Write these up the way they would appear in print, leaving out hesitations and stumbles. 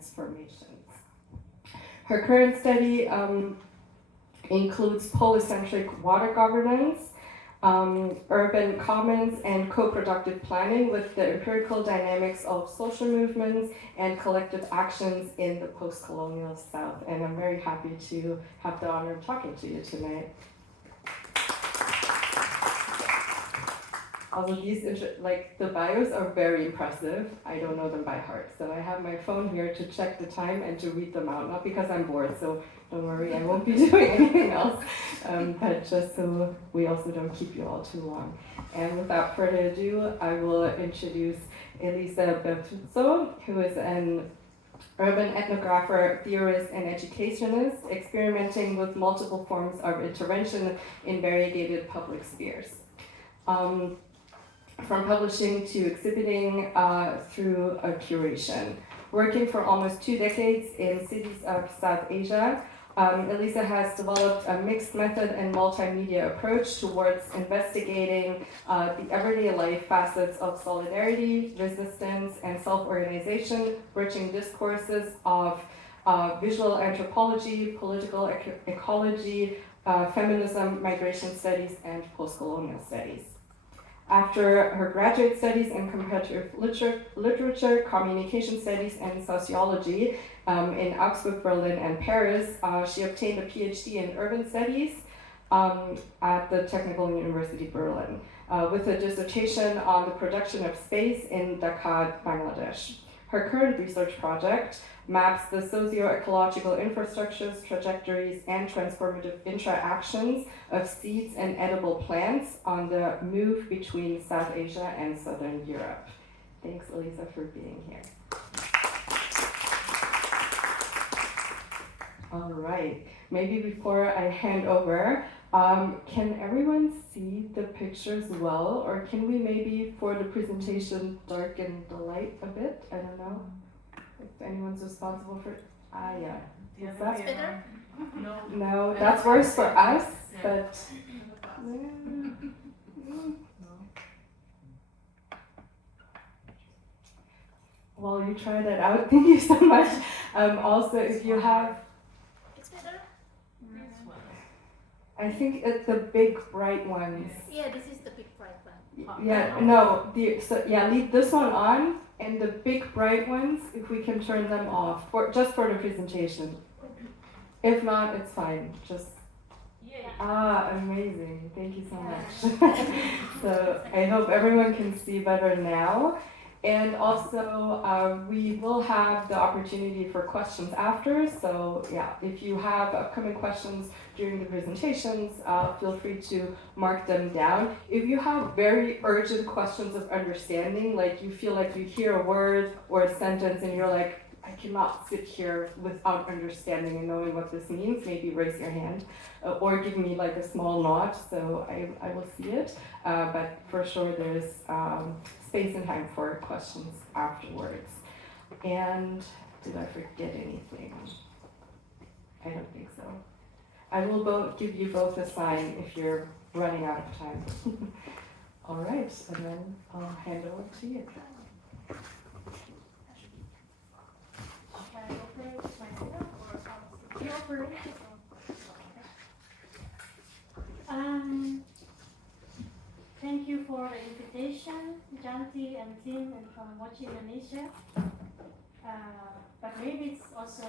transformations. Her current study includes polycentric water governance, urban commons, and co-productive planning with the empirical dynamics of social movements and collective actions in the post-colonial South. And I'm very happy to have the honor of talking to you tonight. Although these, the bios are very impressive, I don't know them by heart. So I have my phone here to check the time and to read them out, not because I'm bored, so don't worry, I won't be doing anything else, but just so we also don't keep you all too long. And without further ado, I will introduce Elisa Bertuzzo, who is an urban ethnographer, theorist, and educationist, experimenting with multiple forms of intervention in variegated public spheres. From publishing to exhibiting through a curation. Working for almost 2 decades in cities of South Asia, Elisa has developed a mixed method and multimedia approach towards investigating the everyday life facets of solidarity, resistance, and self-organization, bridging discourses of visual anthropology, political ecology, feminism, migration studies, and post-colonial studies. After her graduate studies in comparative literature, communication studies, and sociology in Augsburg, Berlin, and Paris, she obtained a PhD in urban studies at the Technical University Berlin, with a dissertation on the production of space in Dhaka, Bangladesh. Her current research project maps the socio-ecological infrastructures, trajectories, and transformative interactions of seeds and edible plants on the move between South Asia and Southern Europe. Thanks, Elisa, for being here. All right, maybe before I hand over, can everyone see the pictures well, or can we maybe, for the presentation, darken the light a bit? I don't know. If anyone's responsible for it. Yeah. Is that better? No, that's worse for us, but well, you try that out. Thank you so much. Also, if you have, It's better? I think it's the big bright ones. Yeah, this is the big bright one. Yeah, no, leave this one on, and the big bright ones, if we can turn them off, just for the presentation. If not, it's fine. Just amazing. Thank you so much. So I hope everyone can see better now. And also, we will have the opportunity for questions after. So yeah, if you have upcoming questions during the presentations, feel free to mark them down. If you have very urgent questions of understanding, like you feel like you hear a word or a sentence and you're like, I cannot sit here without understanding and knowing what this means, maybe raise your hand or give me like a small nod so I will see it. But for sure there's space and time for questions afterwards. And did I forget anything? I don't think so. I will give you both a sign if you're running out of time. All right, and then I'll hand over to you. Thank you for the invitation, Janti and Tim, and from Watch Indonesia. But maybe it's also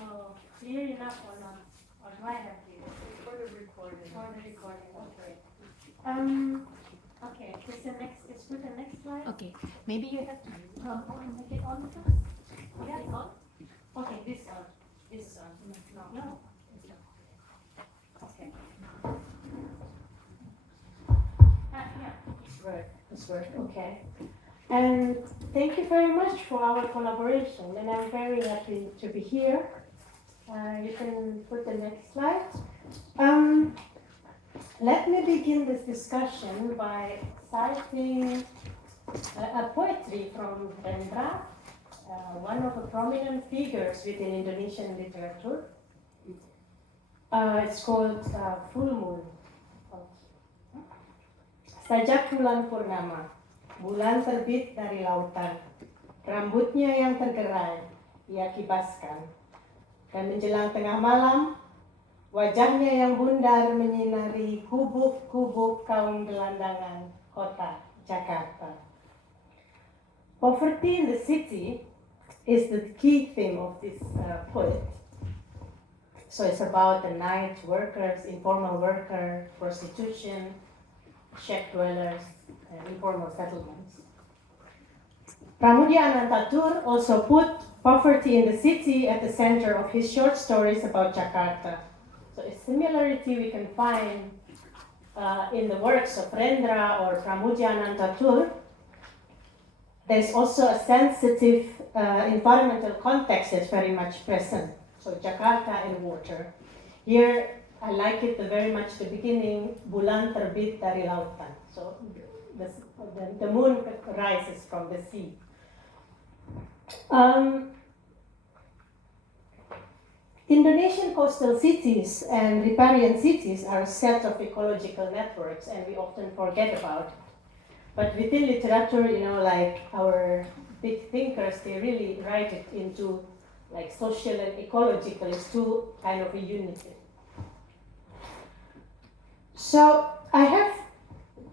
clear enough or not, or do I have to? For the recording. For the recording, okay. Okay, let's put the next slide. Okay, maybe you have to Make it on first. Yeah, it's on. Okay, this on. This on. No. It's not. Okay. Yeah. Right, that's right. Okay. And thank you very much for our collaboration, and I'm very happy to be here. You can put the next slide. Let me begin this discussion by citing a poetry from Rendra, one of the prominent figures within Indonesian literature. It's called Full Moon. Sajak bulan purnama, bulan terbit dari lautan, rambutnya yang tergerai, ia kibaskan. Dan menjelang tengah malam, wajahnya yang bundar menyinari gubuk-gubuk kaum gelandangan kota Jakarta. Poverty in the city is the key theme of this poet. So it's about the night workers, informal worker, prostitution, shack dwellers, and informal settlements. Pramudia Anantatur also put poverty in the city at the center of his short stories about Jakarta. So a similarity we can find in the works of Rendra or Pramudia Anantatur. There's also a sensitive environmental context that's very much present. So Jakarta and water. Here, I like it very much the beginning, bulan terbit dari lautan. So the moon rises from the sea. Indonesian coastal cities and riparian cities are a set of ecological networks, and we often forget about it. But within literature, like our big thinkers, they really write it into like social and ecological is two kind of a unity. So I have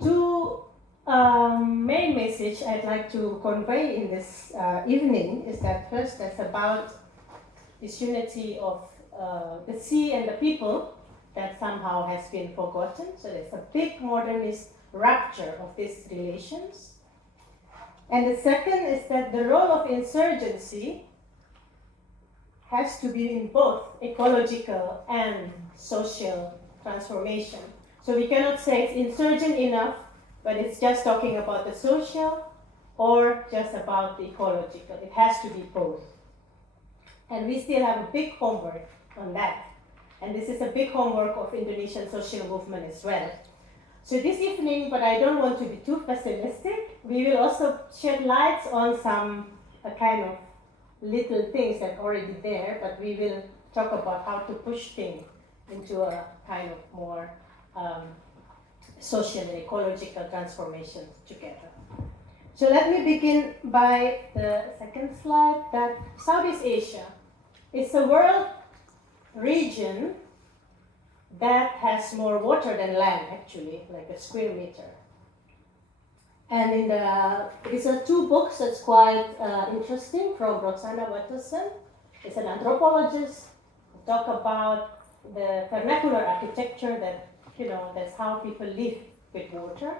two main message I'd like to convey in this evening is that first that's about this unity of the sea and the people that somehow has been forgotten. So there's a big modernist rupture of these relations. And the second is that the role of insurgency has to be in both ecological and social transformation. So we cannot say it's insurgent enough, but it's just talking about the social or just about the ecological. It has to be both. And we still have a big homework on that. And this is a big homework of Indonesian social movement as well. So this evening, but I don't want to be too pessimistic, we will also shed lights on some kind of little things that are already there, but we will talk about how to push things into a kind of more social and ecological transformation together. So let me begin by the second slide, that Southeast Asia is a world region that has more water than land, actually, like a square meter. And in these are two books that's quite interesting from Roxana Watterson. It's an anthropologist who talk about the vernacular architecture that, that's how people live with water.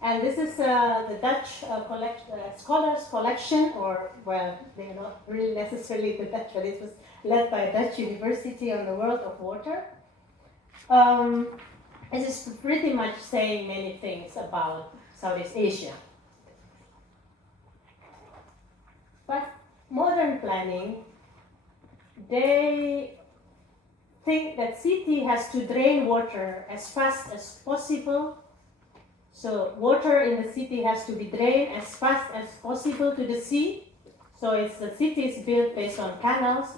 And this is the Dutch scholars collection, or, well, they're not really necessarily the Dutch, but it was led by a Dutch university on the world of water. It is pretty much saying many things about Southeast Asia. But modern planning, they think that city has to drain water as fast as possible. So water in the city has to be drained as fast as possible to the sea. So the city is built based on canals,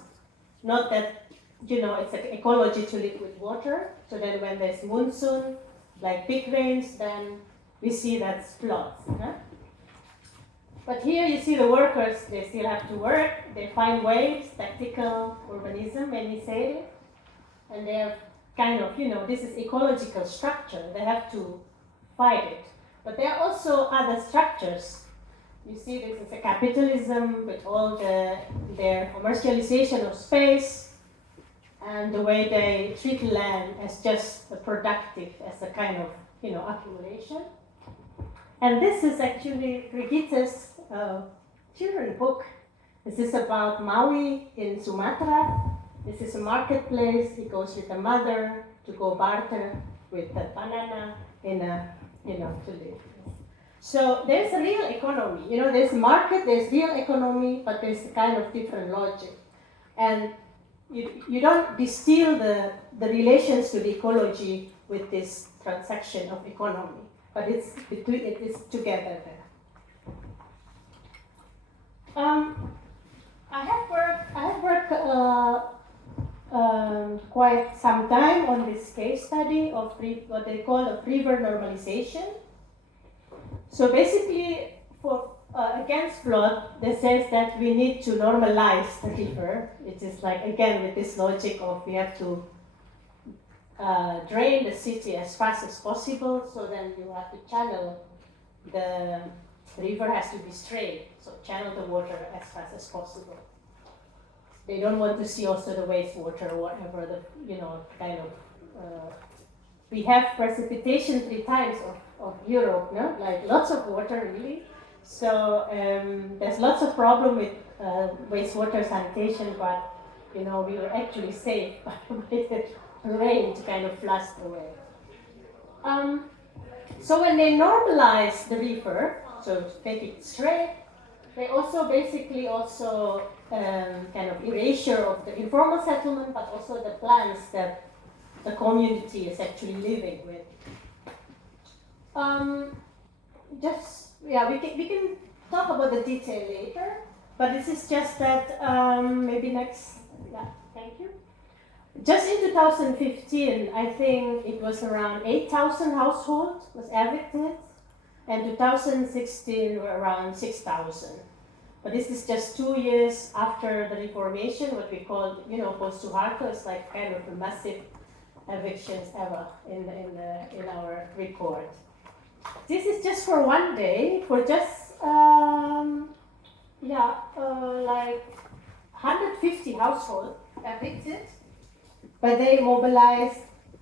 not that it's an ecology to live with water. So then when there's monsoon, like big rains, then we see that floods. Huh? But here you see the workers, they still have to work. They find ways, tactical urbanism, many say it. And they have kind of, this is ecological structure. They have to fight it. But there are also other structures. You see this is a capitalism with all their commercialization of space and the way they treat land as just a productive, as a kind of, accumulation. And this is actually Brigitte's children's book. This is about Maui in Sumatra. This is a marketplace. He goes with a mother to go barter with the banana in a, to live. So there's a real economy. There's a market, there's real economy, but there's a kind of different logic. And you don't distill the relations to the ecology with this transaction of economy, but it is together there. I have worked quite some time on this case study of what they call a river normalization. So basically, for against flood, they says that we need to normalize the river. It is like, again, with this logic of we have to drain the city as fast as possible, so then you have to channel the river has to be straight, so channel the water as fast as possible. They don't want to see also the wastewater or whatever, the, you know, kind of, we have precipitation 3 times of Europe, no? Like lots of water really. So there's lots of problem with wastewater sanitation, but you know, we were actually safe by the rain to kind of flush away. So when they normalize the river, so to make it straight, they also basically also kind of erasure of the informal settlement, but also the plans that the community is actually living with. We can talk about the detail later, but this is just that maybe next. Yeah, thank you. Just in 2015, I think it was around 8,000 households was evicted, and 2016 were around 6,000. But this is just 2 years after the reformation, what we call, you know, post-Suharto, is like kind of the massive evictions ever in our record. This is just for one day, for just like 150 households evicted, but they mobilized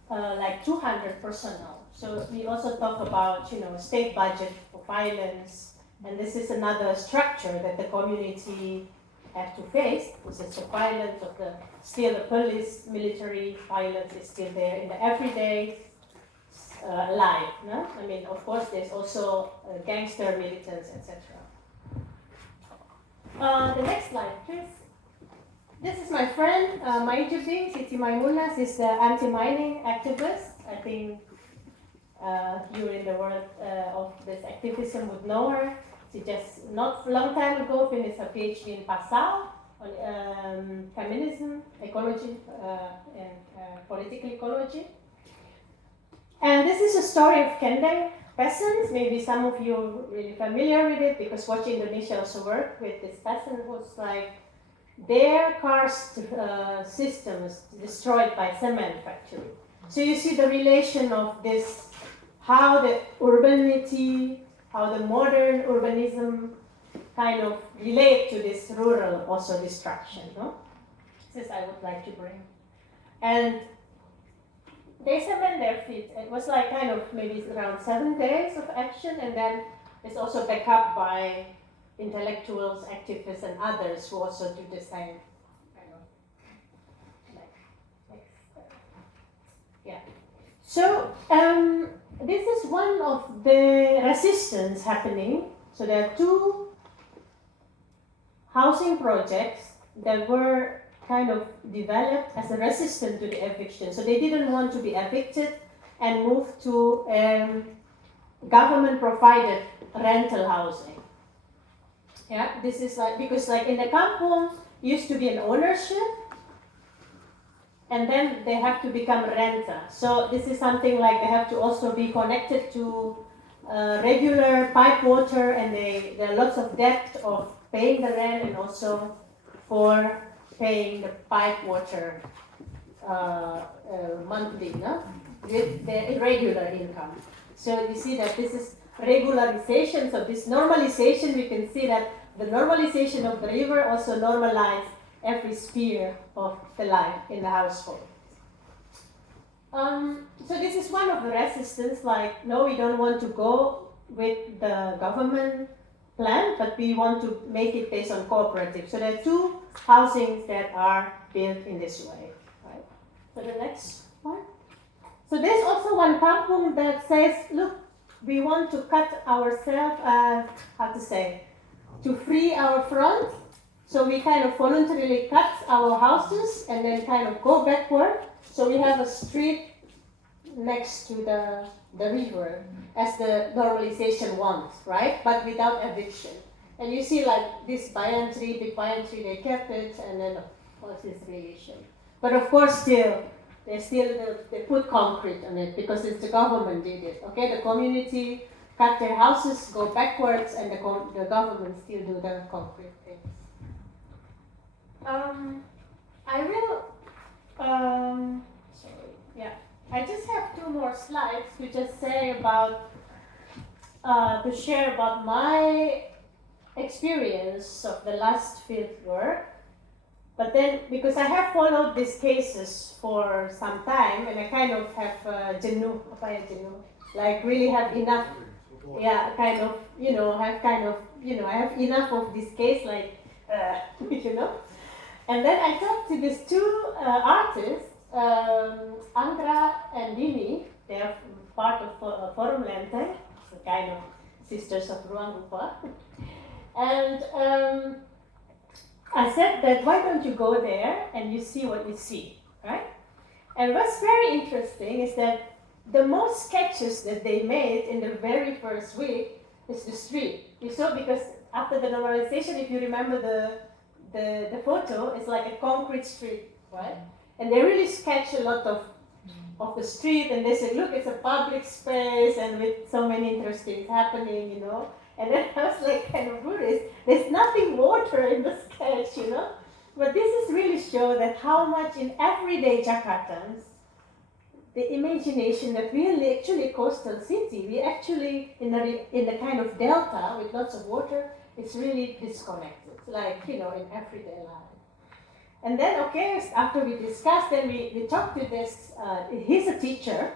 like 200 personnel. So we also talk about, you know, state budget for violence, and this is another structure that the community have to face. This is the violence of still the police, military violence is still there in the everyday life. No? I mean, of course, there's also gangster militants, etc. The next slide, please. This is my friend, Maijudin Siti Maimunas, is the anti-mining activist. I think you in the world of this activism would know her. She just not long time ago finished her PhD in Passau on feminism, ecology, and political ecology. And this is a story of Kendeng peasants. Maybe some of you are really familiar with it because Watch Indonesia also worked with this peasant who's like their karst systems destroyed by cement factory. So you see the relation of this, how the urbanity, how the modern urbanism kind of relate to this rural also destruction, no? This I would like to bring. And they cement their feet. It was like kind of maybe around 7 days of action, and then it's also backed up by intellectuals, activists, and others who also do the same kind of yeah. So this is one of the resistance happening. So there are 2 housing projects that were kind of developed as a resistance to the eviction. So they didn't want to be evicted and move to government-provided rental housing. Yeah, this is like, because like in the kampung used to be an ownership, and then they have to become renter. So this is something like they have to also be connected to regular pipe water, and there are lots of debt of paying the rent and also for paying the pipe water monthly, no? With the irregular income. So you see that this is regularization. So this normalization, we can see that the normalization of the river also normalized every sphere of the life in the household. So this is one of the resistance, like, no, we don't want to go with the government plan, but we want to make it based on cooperative. So there are 2 housings that are built in this way. Right? So the next one. So there's also one kampung that says, look, we want to cut ourselves, to free our front. So we kind of voluntarily cut our houses and then kind of go backward. So we have a street next to the river as the normalization wants, right? But without eviction. And you see like this banyan tree, big banyan tree, they kept it, and then of course this relation. But of course they put concrete on it because it's the government did it. Okay, the community cut their houses, go backwards, and the government still do the concrete things. I will, sorry, yeah. I just have 2 more slides to just say about, to share about my experience of the last field work. But then, because I have followed these cases for some time, and I kind of have jenuh, like really have enough, yeah, kind of, I have enough of this case, like, And then I talked to these 2 artists, Angra and Dini. They are part of Forum Lenteng, kind of sisters of Ruang u.v.a. And I said that why don't you go there and you see what you see, right? And what's very interesting is that the most sketches that they made in the very first week is the street. You saw, because after the normalization, if you remember the photo, it's like a concrete street, right? And they really sketch a lot of the street, and they say, look, it's a public space and with so many interesting things happening, And then I was like kind of Buddhist, there's nothing water in the sketch, But this is really show that how much in everyday Jakartans, the imagination that we are actually a coastal city, we actually in the kind of delta with lots of water, it's really disconnected, like, in everyday life. And then, okay, after we discussed, then we talked to this, he's a teacher,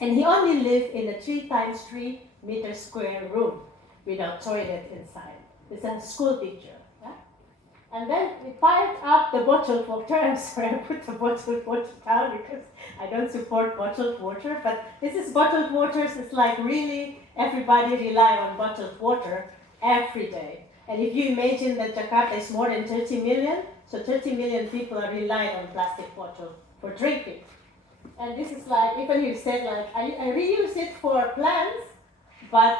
and he only lived in a 3x3 meter square room without toilet inside. He's a school teacher. Yeah? And then we piled up the bottled water. I'm sorry, I put the bottled water down because I don't support bottled water, but this is bottled water. It's like really everybody rely on bottled water every day. And if you imagine that Jakarta is more than 30 million, so 30 million people are relying on plastic bottle for drinking. And this is like, even you said like, I reuse it for plants, but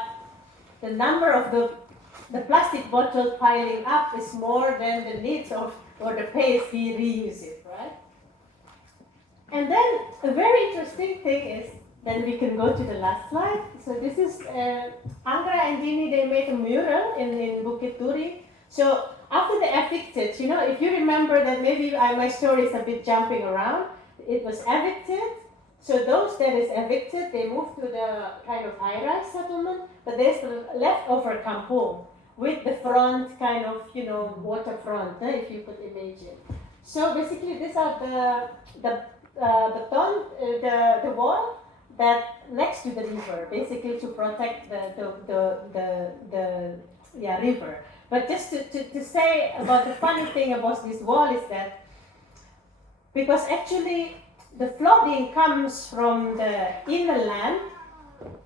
the number of the plastic bottle piling up is more than the needs of, or the pace we reuse it, right? And then a very interesting thing is, then we can go to the last slide. So this is Angra and Dini, they made a mural in Bukit Duri. So after they evicted, if you remember that maybe my story is a bit jumping around, it was evicted. So those that is evicted, they moved to the kind of high-rise settlement, but there's the leftover kampung with the front kind of, waterfront, if you could imagine. So basically, these are the beton, the wall that next to the river, basically to protect the river. But just to say about the funny thing about this wall is that because actually the flooding comes from the inland,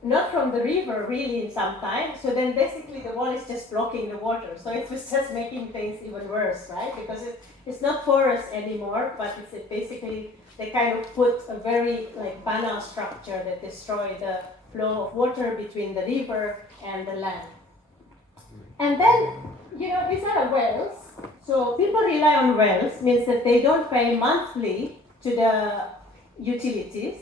not from the river really sometimes. So then basically the wall is just blocking the water. So it was just making things even worse, right? Because it's not porous anymore, but it's basically they kind of put a very like banal structure that destroy the flow of water between the river and the land. And then, these are the wells. So people rely on wells, means that they don't pay monthly to the utilities,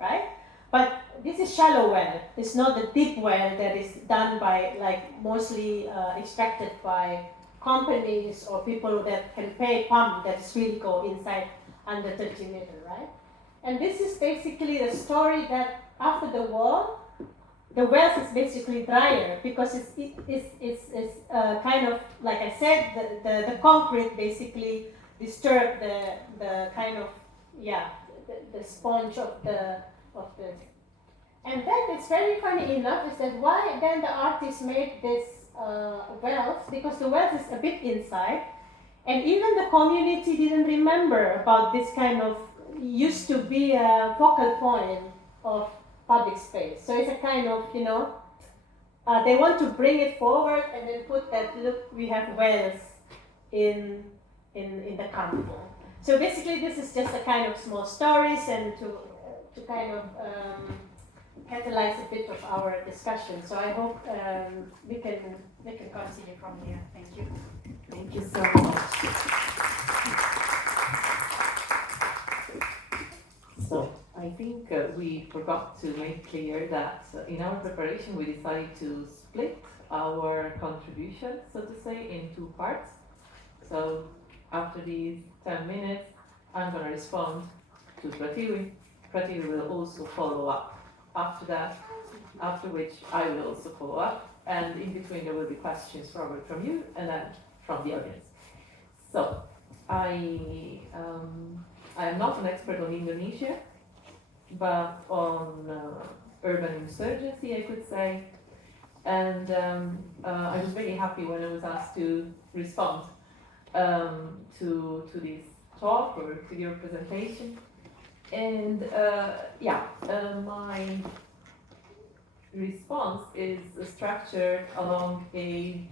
right? But this is shallow well. It's not the deep well that is done by, like, mostly extracted by companies or people that can pay pump that really go inside under 30 meters, right? And this is basically the story that after the war, the wells is basically drier because it's kind of, like I said, the concrete basically disturbed the kind of, the sponge of the. And then it's very funny enough is that why then the artist made this wells, because the wells is a bit inside, and even the community didn't remember about this kind of, used to be a focal point of public space. So it's a kind of, they want to bring it forward and then put that, look, we have wells in the campo. So basically this is just a kind of small stories and to kind of catalyze a bit of our discussion. So I hope we can continue from here. Thank you. Thank you so much. So I I think we forgot to make clear that in our preparation we decided to split our contribution, so to say, in two parts. So after these 10 minutes, I'm going to respond to Prativi. Prativi will also follow up after that, after which I will also follow up, and in between there will be questions from you and then from the audience. So I am not an expert on Indonesia, but on urban insurgency, I could say. And I was very happy when I was asked to respond to this talk or to your presentation. And my response is structured along a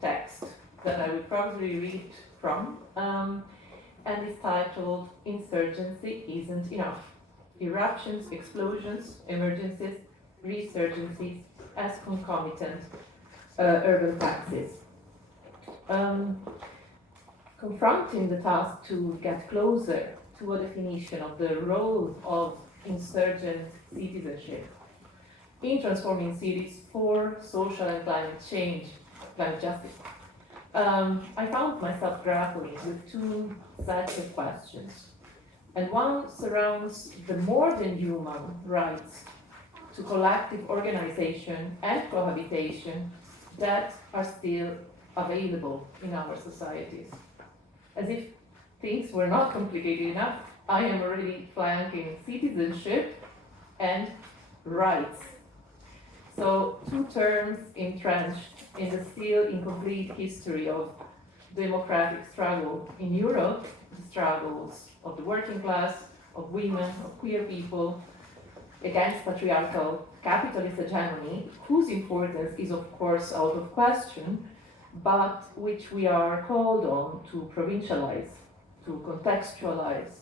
text that I would probably read from, and is titled "Insurgency Isn't Enough: Eruptions, Explosions, Emergencies, Resurgencies as Concomitant Urban Praxis." Confronting the task to get closer to a definition of the role of insurgent citizenship in transforming cities for social and climate change, climate justice, I found myself grappling with two sets of questions. And one surrounds the more than human rights to collective organization and cohabitation that are still available in our societies. As if things were not complicated enough, I am already flanking citizenship and rights. So two terms entrenched in the still incomplete history of democratic struggle in Europe, the struggles of the working class, of women, of queer people, against patriarchal capitalist hegemony, whose importance is of course out of question, but which we are called on to provincialize, to contextualize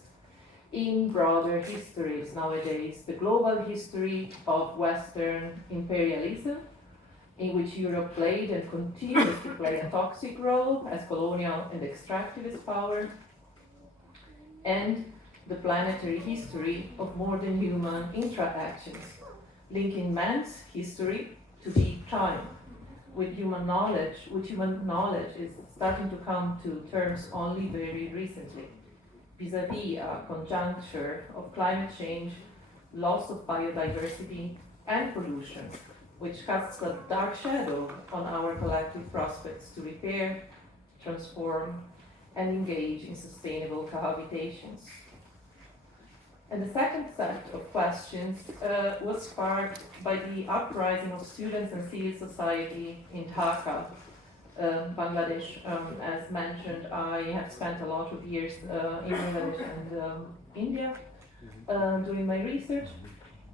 in broader histories nowadays, the global history of Western imperialism, in which Europe played and continues to play a toxic role as colonial and extractivist power, and the planetary history of more than human interactions, linking man's history to deep time, with human knowledge, which human knowledge is starting to come to terms only very recently, vis-à-vis a conjuncture of climate change, loss of biodiversity, and pollution, which casts a dark shadow on our collective prospects to repair, transform, and engage in sustainable cohabitations. And the second set of questions was sparked by the uprising of students and civil society in Dhaka, Bangladesh. As mentioned, I have spent a lot of years in Bangladesh and India doing my research.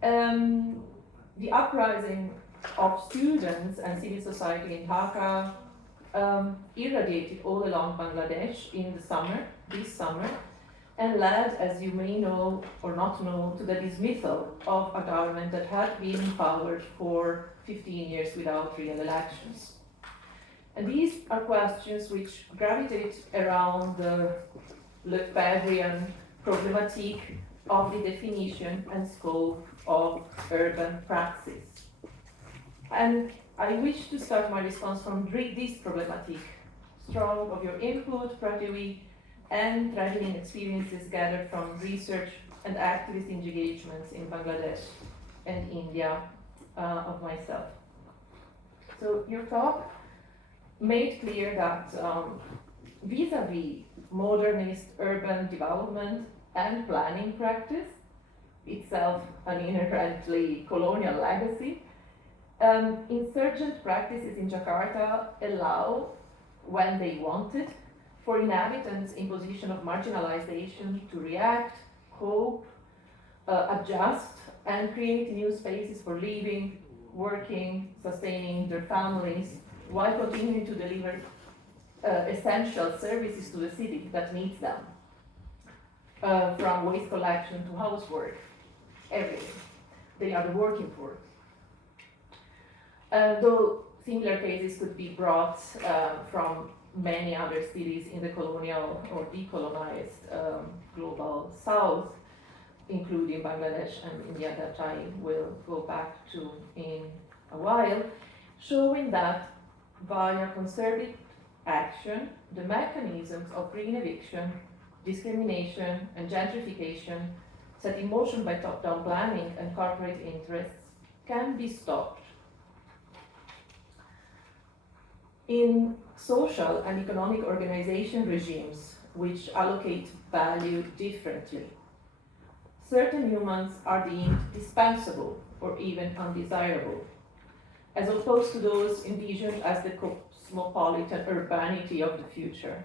The uprising of students and civil society in Dhaka irradiated all along Bangladesh in the summer, this summer, and led, as you may know or not know, to the dismissal of a government that had been in power for 15 years without real elections. And these are questions which gravitate around the Lefebvrean problematique of the definition and scope of urban praxis. And I wish to start my response from this problematique, strong of your input, Prativi, and traveling experiences gathered from research and activist engagements in Bangladesh and India of myself. So your talk made clear that vis-a-vis modernist urban development and planning practice, itself an inherently colonial legacy, insurgent practices in Jakarta allow, when they wanted, for inhabitants in position of marginalization to react, cope, adjust, and create new spaces for living, working, sustaining their families, while continuing to deliver essential services to the city that needs them, from waste collection to housework, everything. They are the working poor. Though similar cases could be brought from many other cities in the colonial or decolonized global south, including Bangladesh and India, that I will go back to in a while, showing that via concerted action, the mechanisms of green eviction, discrimination, and gentrification set in motion by top-down planning and corporate interests can be stopped. In social and economic organization regimes which allocate value differently, certain humans are deemed dispensable or even undesirable, as opposed to those envisioned as the cosmopolitan urbanity of the future.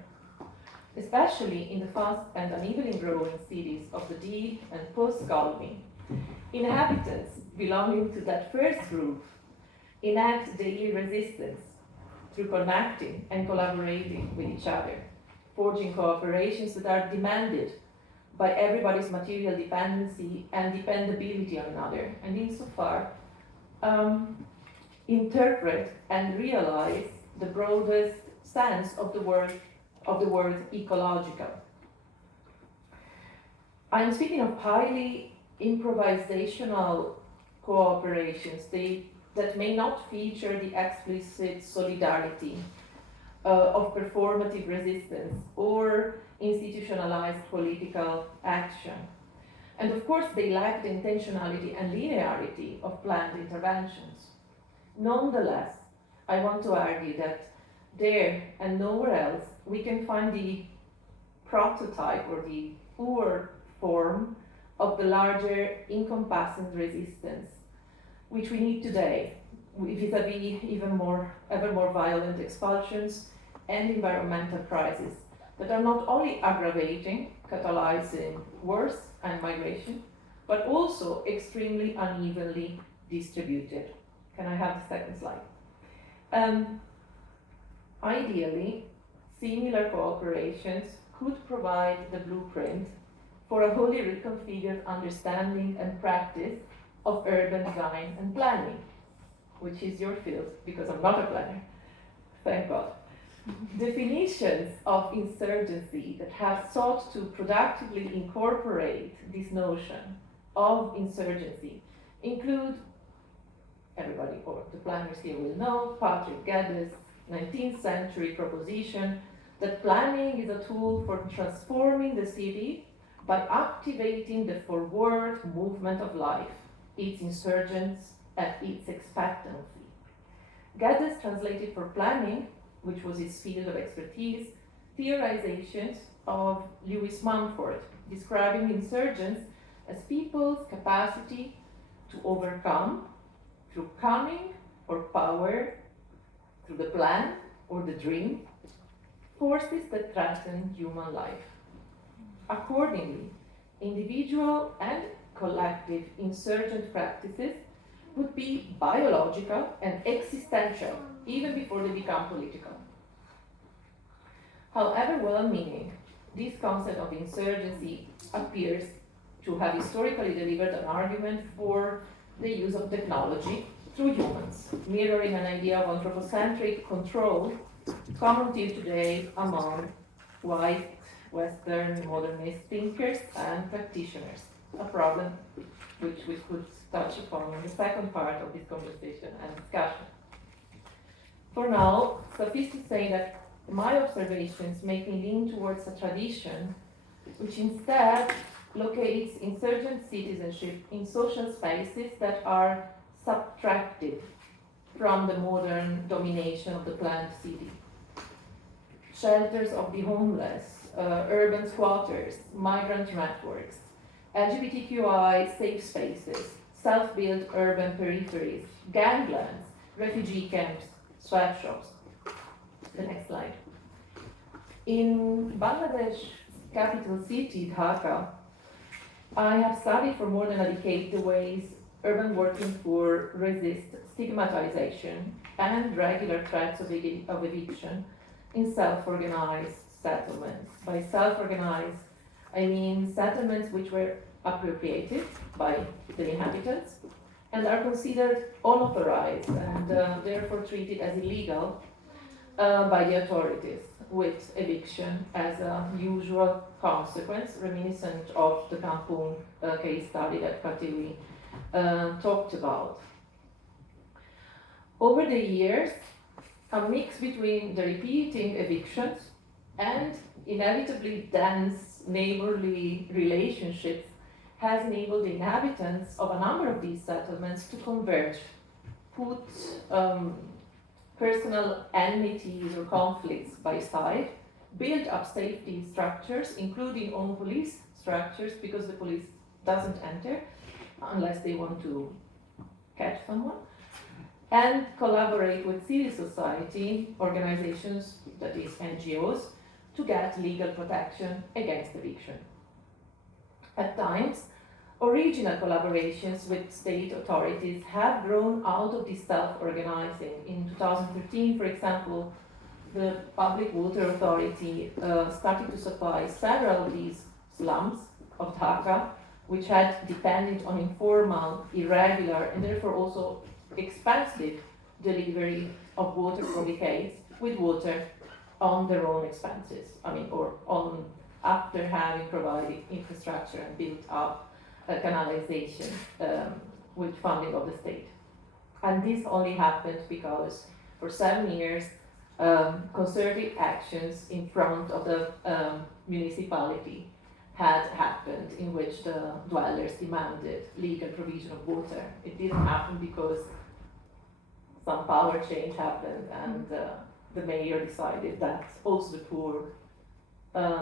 Especially in the fast and unevenly growing cities of the deep and post-colony, inhabitants belonging to that first group enact daily resistance through connecting and collaborating with each other, forging cooperations that are demanded by everybody's material dependency and dependability on another, and insofar interpret and realize the broadest sense of the word ecological. I'm speaking of highly improvisational cooperations that may not feature the explicit solidarity of performative resistance or institutionalized political action. And of course, they lack the intentionality and linearity of planned interventions. Nonetheless, I want to argue that there and nowhere else we can find the prototype or the poor form of the larger encompassing resistance which we need today vis-a-vis ever more violent expulsions and environmental crises that are not only aggravating, catalyzing wars and migration, but also extremely unevenly distributed. Can I have the second slide? Ideally, similar cooperations could provide the blueprint for a wholly reconfigured understanding and practice of urban design and planning, which is your field, because I'm not a planner, thank God. Definitions of insurgency that have sought to productively incorporate this notion of insurgency include, everybody or the planners here will know, Patrick Geddes' 19th century proposition that planning is a tool for transforming the city by activating the forward movement of life, its insurgence and its expectancy. Geddes translated for planning, which was his field of expertise, theorizations of Lewis Mumford, describing insurgents as people's capacity to overcome through cunning or power, through the plan or the dream, forces that threaten human life. Accordingly, individual and collective insurgent practices would be biological and existential even before they become political. However well-meaning, this concept of insurgency appears to have historically delivered an argument for the use of technology through humans, mirroring an idea of anthropocentric control common till today among white, Western, modernist thinkers and practitioners, a problem which we could touch upon in the second part of this conversation and discussion. For now, suffice to say that my observations make me lean towards a tradition which instead locates insurgent citizenship in social spaces that are subtracted from the modern domination of the planned city. Shelters of the homeless, urban squatters, migrant networks, LGBTQI safe spaces, self-built urban peripheries, ganglands, refugee camps, sweatshops. The next slide. In Bangladesh capital city, Dhaka, I have studied for more than a decade the ways urban working poor resist stigmatization and regular threats of eviction in self-organized settlements. By self-organized, I mean settlements which were appropriated by the inhabitants and are considered unauthorized and therefore treated as illegal by the authorities, with eviction as a usual consequence, reminiscent of the Kampung case study that Katiwi talked about. Over the years, a mix between the repeating evictions and inevitably dense neighborly relationships has enabled the inhabitants of a number of these settlements to converge, put personal enmities or conflicts by side, build up safety structures, including own police structures, because the police doesn't enter unless they want to catch someone, and collaborate with civil society organizations, that is NGOs, to get legal protection against eviction. At times, original collaborations with state authorities have grown out of this self-organizing. In 2013, for example, the Public Water Authority started to supply several of these slums of Dhaka, which had depended on informal, irregular, and therefore also expensive delivery of water for decades, with water on their own expenses. After having provided infrastructure and built up canalization with funding of the state. And this only happened because for 7 years, concerted actions in front of the municipality had happened in which the dwellers demanded legal provision of water. It didn't happen because some power change happened and the mayor decided that also the poor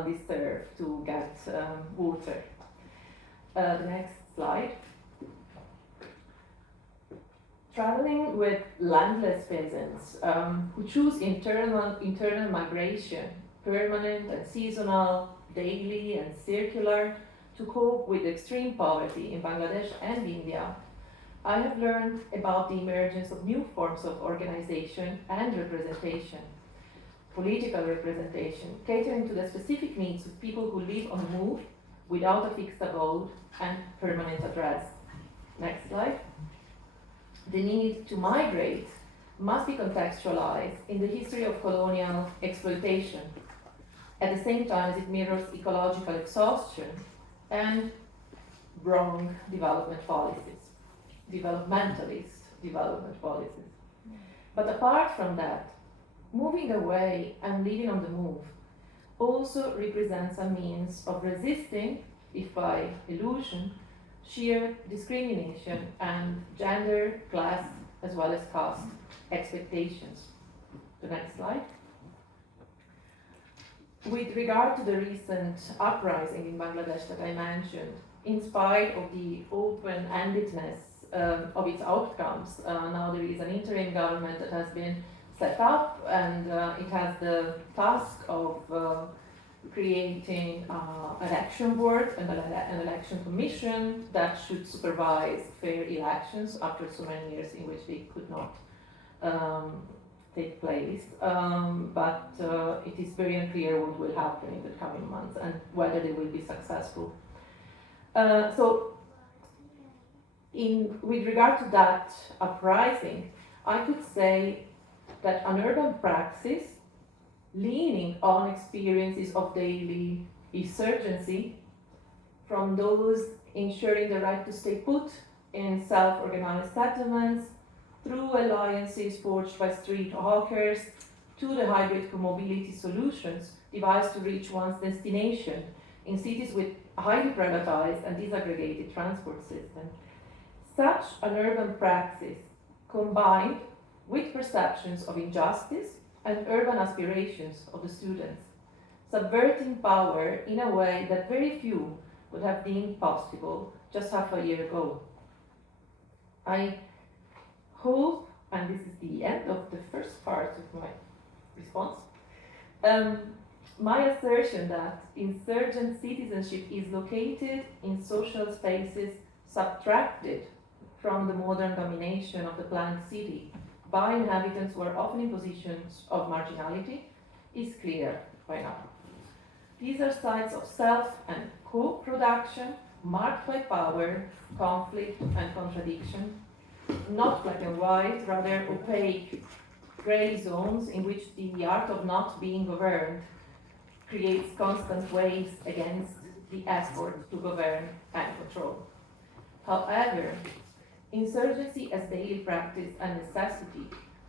deserve to get water. The next slide. Traveling with landless peasants who choose internal migration, permanent and seasonal, daily and circular, to cope with extreme poverty in Bangladesh and India, I have learned about the emergence of new forms of organization and representation, political representation, catering to the specific needs of people who live on the move without a fixed abode and permanent address. Next slide. The need to migrate must be contextualized in the history of colonial exploitation, at the same time as it mirrors ecological exhaustion and wrong development policies, developmentalist development policies. But apart from that, moving away and living on the move also represents a means of resisting, if by illusion, sheer discrimination and gender, class, as well as caste expectations. The next slide. With regard to the recent uprising in Bangladesh that I mentioned, in spite of the open-endedness of its outcomes, now there is an interim government that has been set up, and it has the task of creating an action board and an election commission that should supervise fair elections after so many years in which they could not take place. But it is very unclear what will happen in the coming months and whether they will be successful. With regard to that uprising, I could say that an urban praxis leaning on experiences of daily insurgency, from those ensuring the right to stay put in self-organized settlements, through alliances forged by street hawkers, to the hybrid mobility solutions devised to reach one's destination in cities with a highly privatized and disaggregated transport system. Such an urban praxis, combined with perceptions of injustice and urban aspirations of the students, subverting power in a way that very few would have deemed possible just half a year ago. I hope, and this is the end of the first part of my response, my assertion that insurgent citizenship is located in social spaces subtracted from the modern domination of the planned city by inhabitants who are often in positions of marginality is clear by now. These are sites of self and co-production marked by power, conflict and contradiction, not black and white, rather opaque gray zones in which the art of not being governed creates constant waves against the effort to govern and control. However, insurgency as daily practice and necessity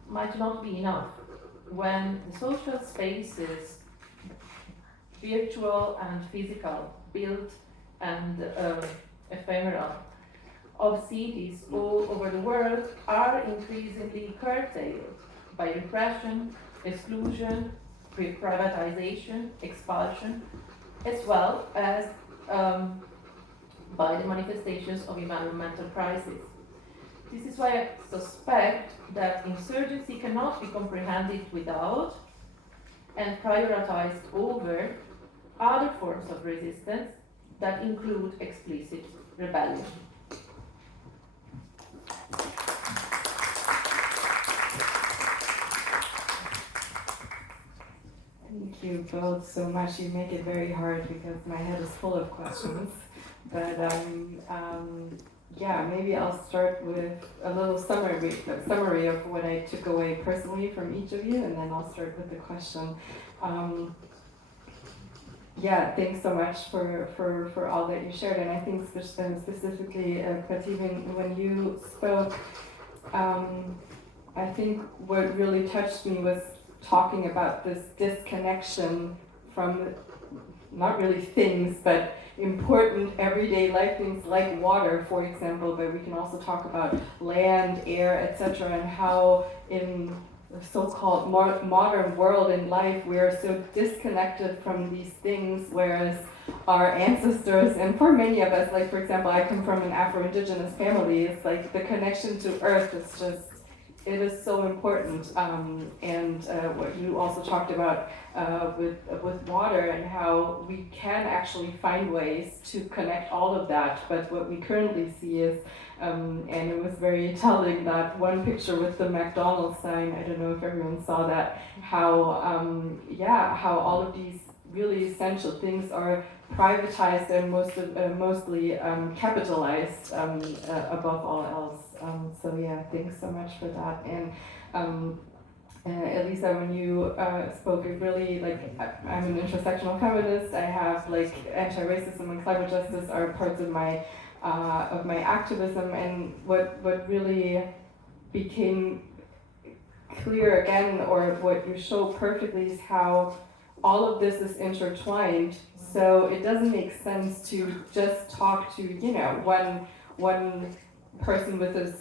might not be enough when the social spaces, virtual and physical, built and ephemeral, of cities all over the world are increasingly curtailed by repression, exclusion, privatization, expulsion, as well as by the manifestations of environmental crisis. This is why I suspect that insurgency cannot be comprehended without and prioritized over other forms of resistance that include explicit rebellion. Thank you both so much. You make it very hard because my head is full of questions. But yeah, maybe I'll start with a little summary of what I took away personally from each of you, and then I'll start with the question. Yeah, thanks so much for all that you shared. And I think specifically, Pratik, when you spoke, I think what really touched me was talking about this disconnection from not really things, but important everyday life things like water, for example, but we can also talk about land, air, etc., and how in the so-called modern world in life we are so disconnected from these things, whereas our ancestors, and for many of us, like for example, I come from an Afro-Indigenous family, it's like the connection to earth is just, it is so important, and what you also talked about with water and how we can actually find ways to connect all of that, but what we currently see is, and it was very telling, that one picture with the McDonald's sign, I don't know if everyone saw that, how how all of these really essential things are privatized and mostly capitalized above all else. So yeah, thanks so much for that. And Elisa, when you spoke, it really, like, I'm an intersectional feminist. I have, like, anti-racism and climate justice are parts of my activism, and what really became clear again, or what you show perfectly, is how all of this is intertwined. So it doesn't make sense to just talk to, one person with a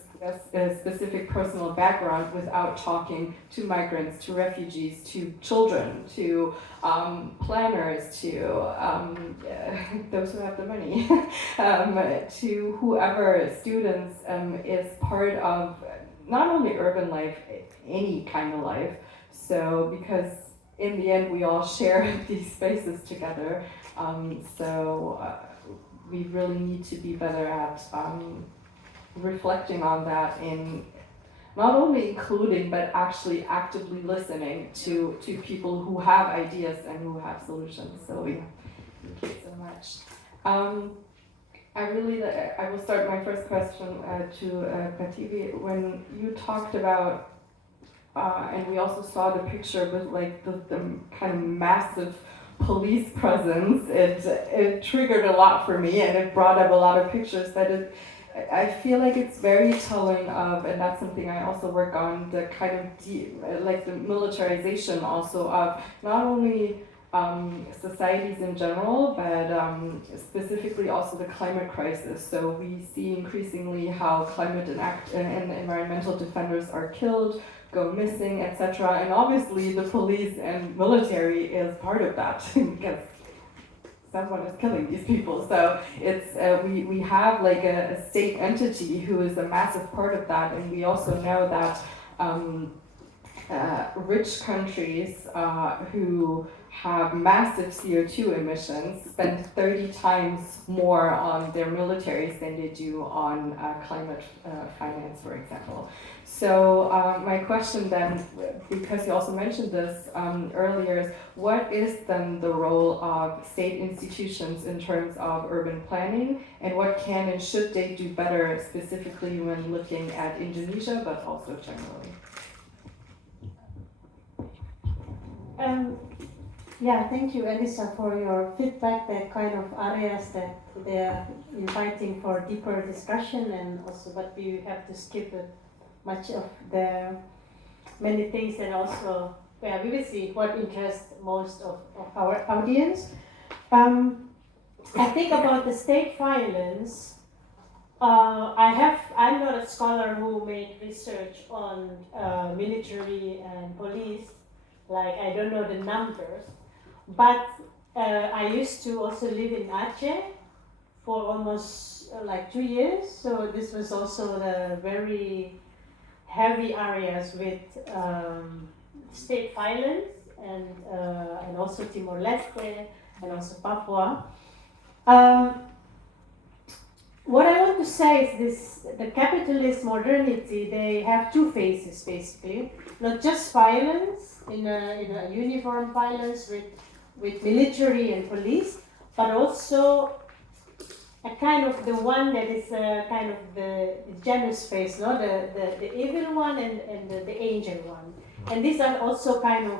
specific personal background without talking to migrants, to refugees, to children, to planners, to those who have the money, to whoever, students, is part of not only urban life, any kind of life. So because in the end we all share these spaces together, we really need to be better at reflecting on that, in not only including but actually actively listening to people who have ideas and who have solutions. So yeah, thank you so much. I will start my first question to Pratik. When you talked about, and we also saw the picture with like the kind of massive police presence, it triggered a lot for me, and it brought up a lot of pictures that I feel like it's very telling of, and that's something I also work on, the kind of like the militarization also of not only societies in general, but specifically also the climate crisis. So we see increasingly how climate and environmental defenders are killed, go missing, etc. And obviously the police and military is part of that because someone is killing these people. So it's we have like a state entity who is a massive part of that, and we also know that rich countries who have massive CO2 emissions spend 30 times more on their militaries than they do on climate finance, for example. So my question then, because you also mentioned this earlier, is what is then the role of state institutions in terms of urban planning, and what can and should they do better, specifically when looking at Indonesia, but also generally? Yeah, thank you, Elisa, for your feedback, the kind of areas that they're inviting for deeper discussion, and also but we have to skip much of the many things, and also we will see what interests most of our audience. I think about the state violence. I'm not a scholar who made research on military and police, like I don't know the numbers, but I used to also live in Aceh for almost like 2 years, so this was also the very heavy areas with state violence, and also Timor-Leste and also Papua. What I want to say is this: the capitalist modernity, they have two phases basically, not just violence in a uniform violence with military and police, but also a kind of the one that is kind of the Janus phase, no? The evil one and the angel one. And these are also kind of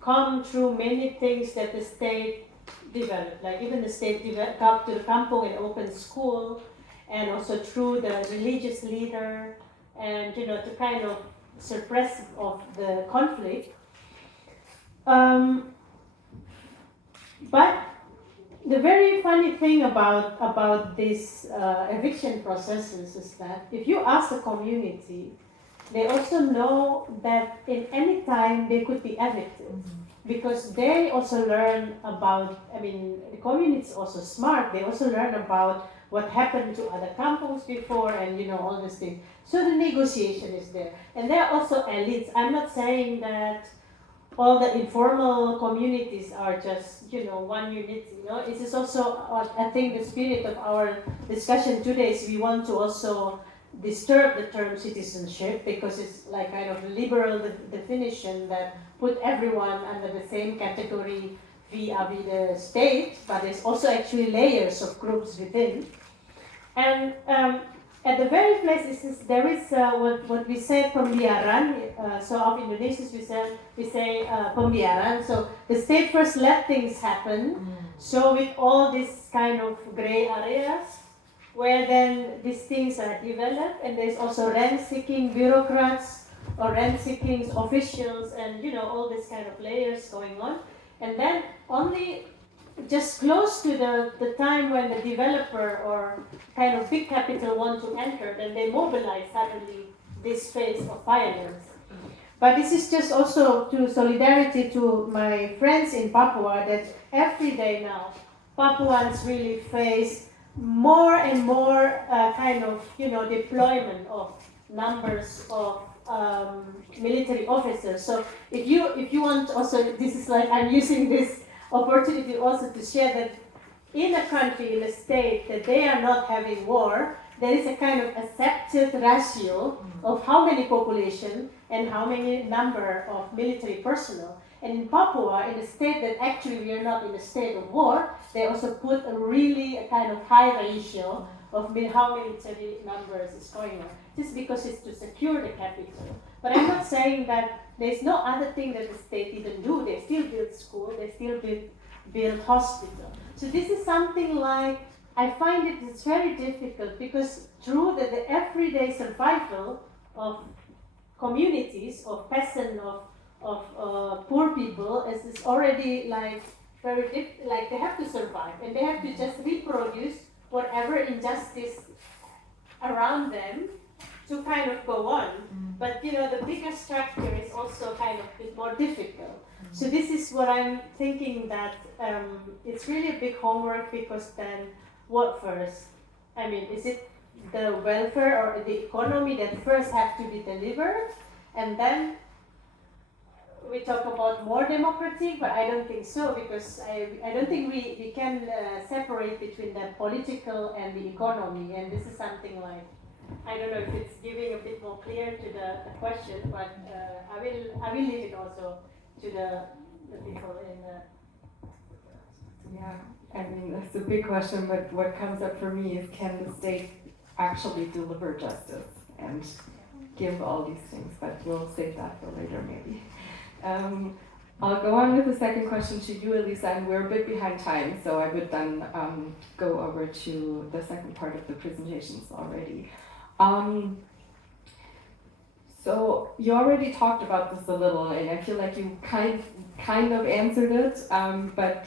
come through many things that the state developed, like even the state come to the kampong and open school, and also through the religious leader, and to kind of suppress of the conflict. But the very funny thing about this eviction processes is that if you ask the community, they also know that in any time they could be evicted, because they also learn about, the community is also smart, they also learn about what happened to other kampongs before, and all these things. So the negotiation is there. And there are also elites. I'm not saying that all the informal communities are just, one unit, It is also, I think the spirit of our discussion today is we want to also disturb the term citizenship, because it's like kind of liberal definition that put everyone under the same category vis-a-vis the state, but there's also actually layers of groups within. And at the very place, there is what we say pembiaran. So of Indonesians we say pembiaran. So the state first let things happen. So with all these kind of gray areas, where then these things are developed, and there's also rent-seeking bureaucrats or rent-seeking officials, and all these kind of layers going on. And then only just close to the time when the developer or kind of big capital want to enter, then they mobilize suddenly this phase of violence. But this is just also to solidarity to my friends in Papua, that every day now Papuans really face more and more kind of deployment of numbers of military officers. So if you want also, this is like I'm using this opportunity also to share that in a country, in a state, that they are not having war, there is a kind of accepted ratio of how many population and how many number of military personnel. And in Papua, in a state that actually we are not in a state of war, they also put a kind of high ratio of how military numbers is going on, just because it's to secure the capital. But I'm not saying that there's no other thing that the state didn't do. They still build school, they still build hospital. So this is something like, I find it's very difficult, because through the everyday survival of communities, of peasants, of poor people, is already like like they have to survive, and they have to just reproduce whatever injustice around them to kind of go on. But the bigger structure is also kind of a bit more difficult. So this is what I'm thinking, that it's really a big homework, because then what first? Is it the welfare or the economy that first have to be delivered, and then we talk about more democratic? But I don't think so, because I don't think we can separate between the political and the economy, and this is something like, I don't know if it's giving a bit more clear to the question, but I will leave it also to the people in the... Yeah, that's a big question, but what comes up for me is, can the state actually deliver justice and give all these things? But we'll save that for later, maybe. I'll go on with the second question to you, Elisa, and we're a bit behind time, so I would then go over to the second part of the presentations already. So you already talked about this a little, and I feel like you kind of answered it, but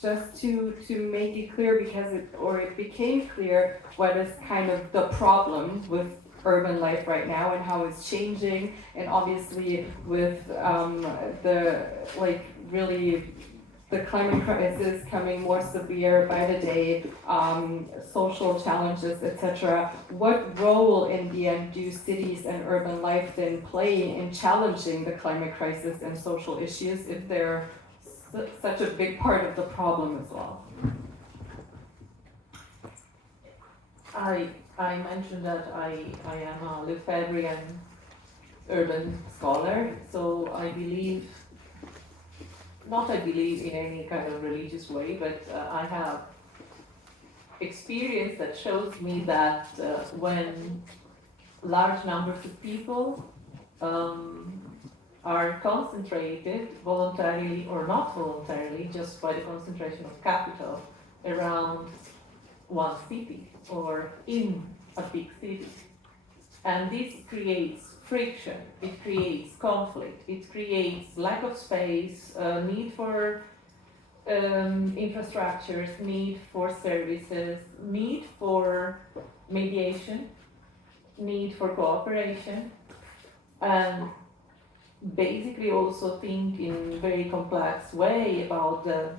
just to make it clear, because it became clear what is kind of the problem with urban life right now and how it's changing, and obviously with the climate crisis coming more severe by the day, social challenges, etc. What role in the end do cities and urban life then play in challenging the climate crisis and social issues if they're such a big part of the problem as well? I mentioned that I am a Lefebvrean urban scholar, so I believe in any kind of religious way, but I have experience that shows me that when large numbers of people are concentrated, voluntarily or not voluntarily, just by the concentration of capital around one city or in a big city. And this creates friction, it creates conflict, it creates lack of space, need for infrastructures, need for services, need for mediation, need for cooperation, and basically also think in a very complex way about the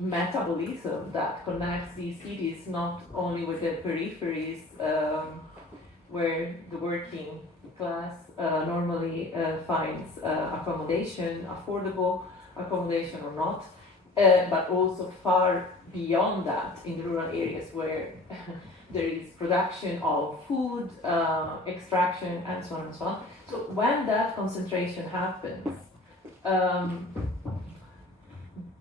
metabolism that connects these cities not only with the peripheries where the working class normally finds accommodation, affordable accommodation or not, but also far beyond that in the rural areas where there is production of food, extraction, and so on and so on. So when that concentration happens,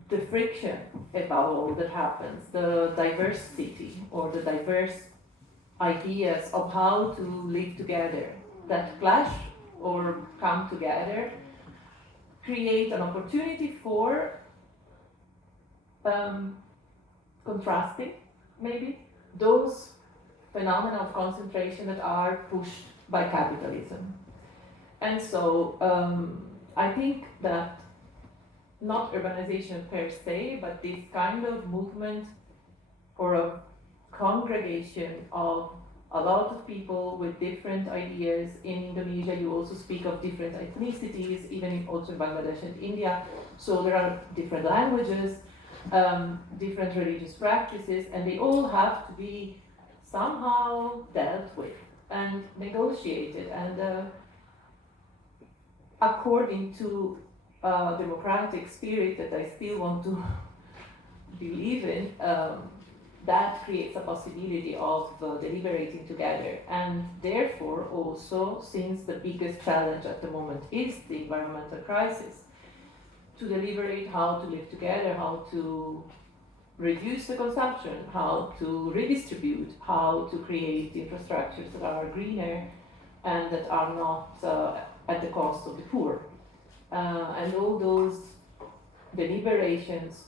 the friction about all that happens, the diversity or the diverse ideas of how to live together that clash or come together create an opportunity for contrasting maybe those phenomena of concentration that are pushed by capitalism. And so I think that not urbanization per se, but this kind of movement or a congregation of a lot of people with different ideas. In Indonesia, you also speak of different ethnicities, even in also Bangladesh and India. So there are different languages, different religious practices, and they all have to be somehow dealt with and negotiated. And according to democratic spirit that I still want to believe in, that creates a possibility of deliberating together. And therefore also, since the biggest challenge at the moment is the environmental crisis, to deliberate how to live together, how to reduce the consumption, how to redistribute, how to create infrastructures that are greener and that are not at the cost of the poor. And all those deliberations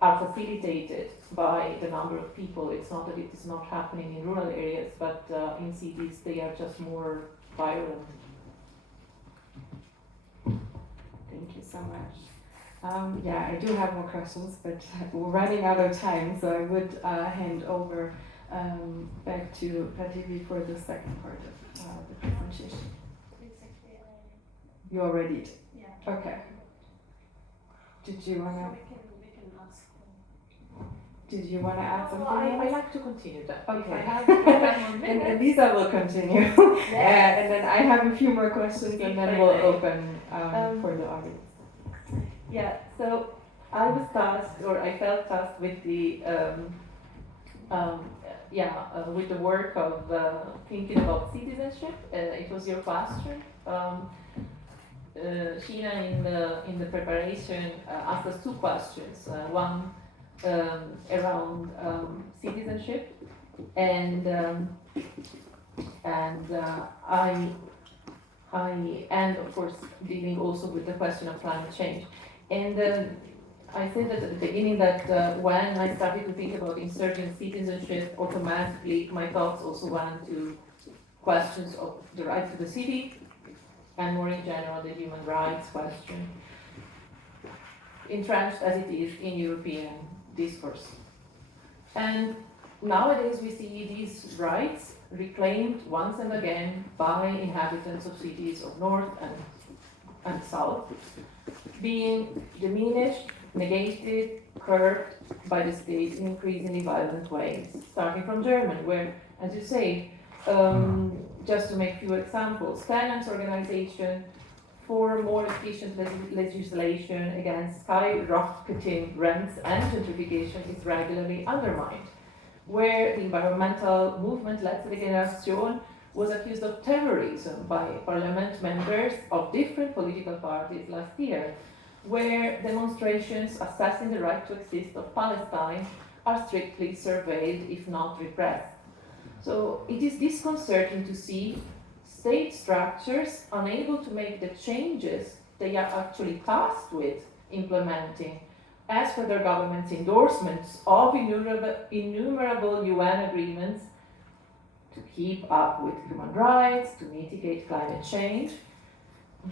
are facilitated by the number of people. It's not that it is not happening in rural areas, but in cities they are just more violent. Thank you so much. Yeah, I do have more questions, but we're running out of time, so I would hand over back to Prativi for the second part of the presentation. You already did? Yeah. Okay. Did you wanna? We can ask. Did you wanna add something? I like to continue that. Okay. If I have 10 more And minutes. Lisa will continue. And then I have a few more questions, and then we'll open for the audience. Yeah, so I was tasked, or I felt tasked with the with the work of thinking about citizenship. It was your question. Sheena in the preparation asked us two questions. One around citizenship, and and of course dealing also with the question of climate change. And I said that at the beginning that when I started to think about insurgent citizenship, automatically my thoughts also went to questions of the right to the city, and more in general the human rights question, entrenched as it is in European discourse. And nowadays we see these rights reclaimed once and again by inhabitants of cities of north and south, being diminished, negated, curbed by the state in increasingly violent ways, starting from Germany, where, as you say, just to make few examples, tenants' organization for more efficient legislation against skyrocketing rents and gentrification is regularly undermined, where the environmental movement Letzte Generation was accused of terrorism by parliament members of different political parties last year, where demonstrations assessing the right to exist of Palestine are strictly surveilled, if not repressed. So it is disconcerting to see state structures unable to make the changes they are actually tasked with implementing, as per their government's endorsements of innumerable UN agreements to keep up with human rights, to mitigate climate change.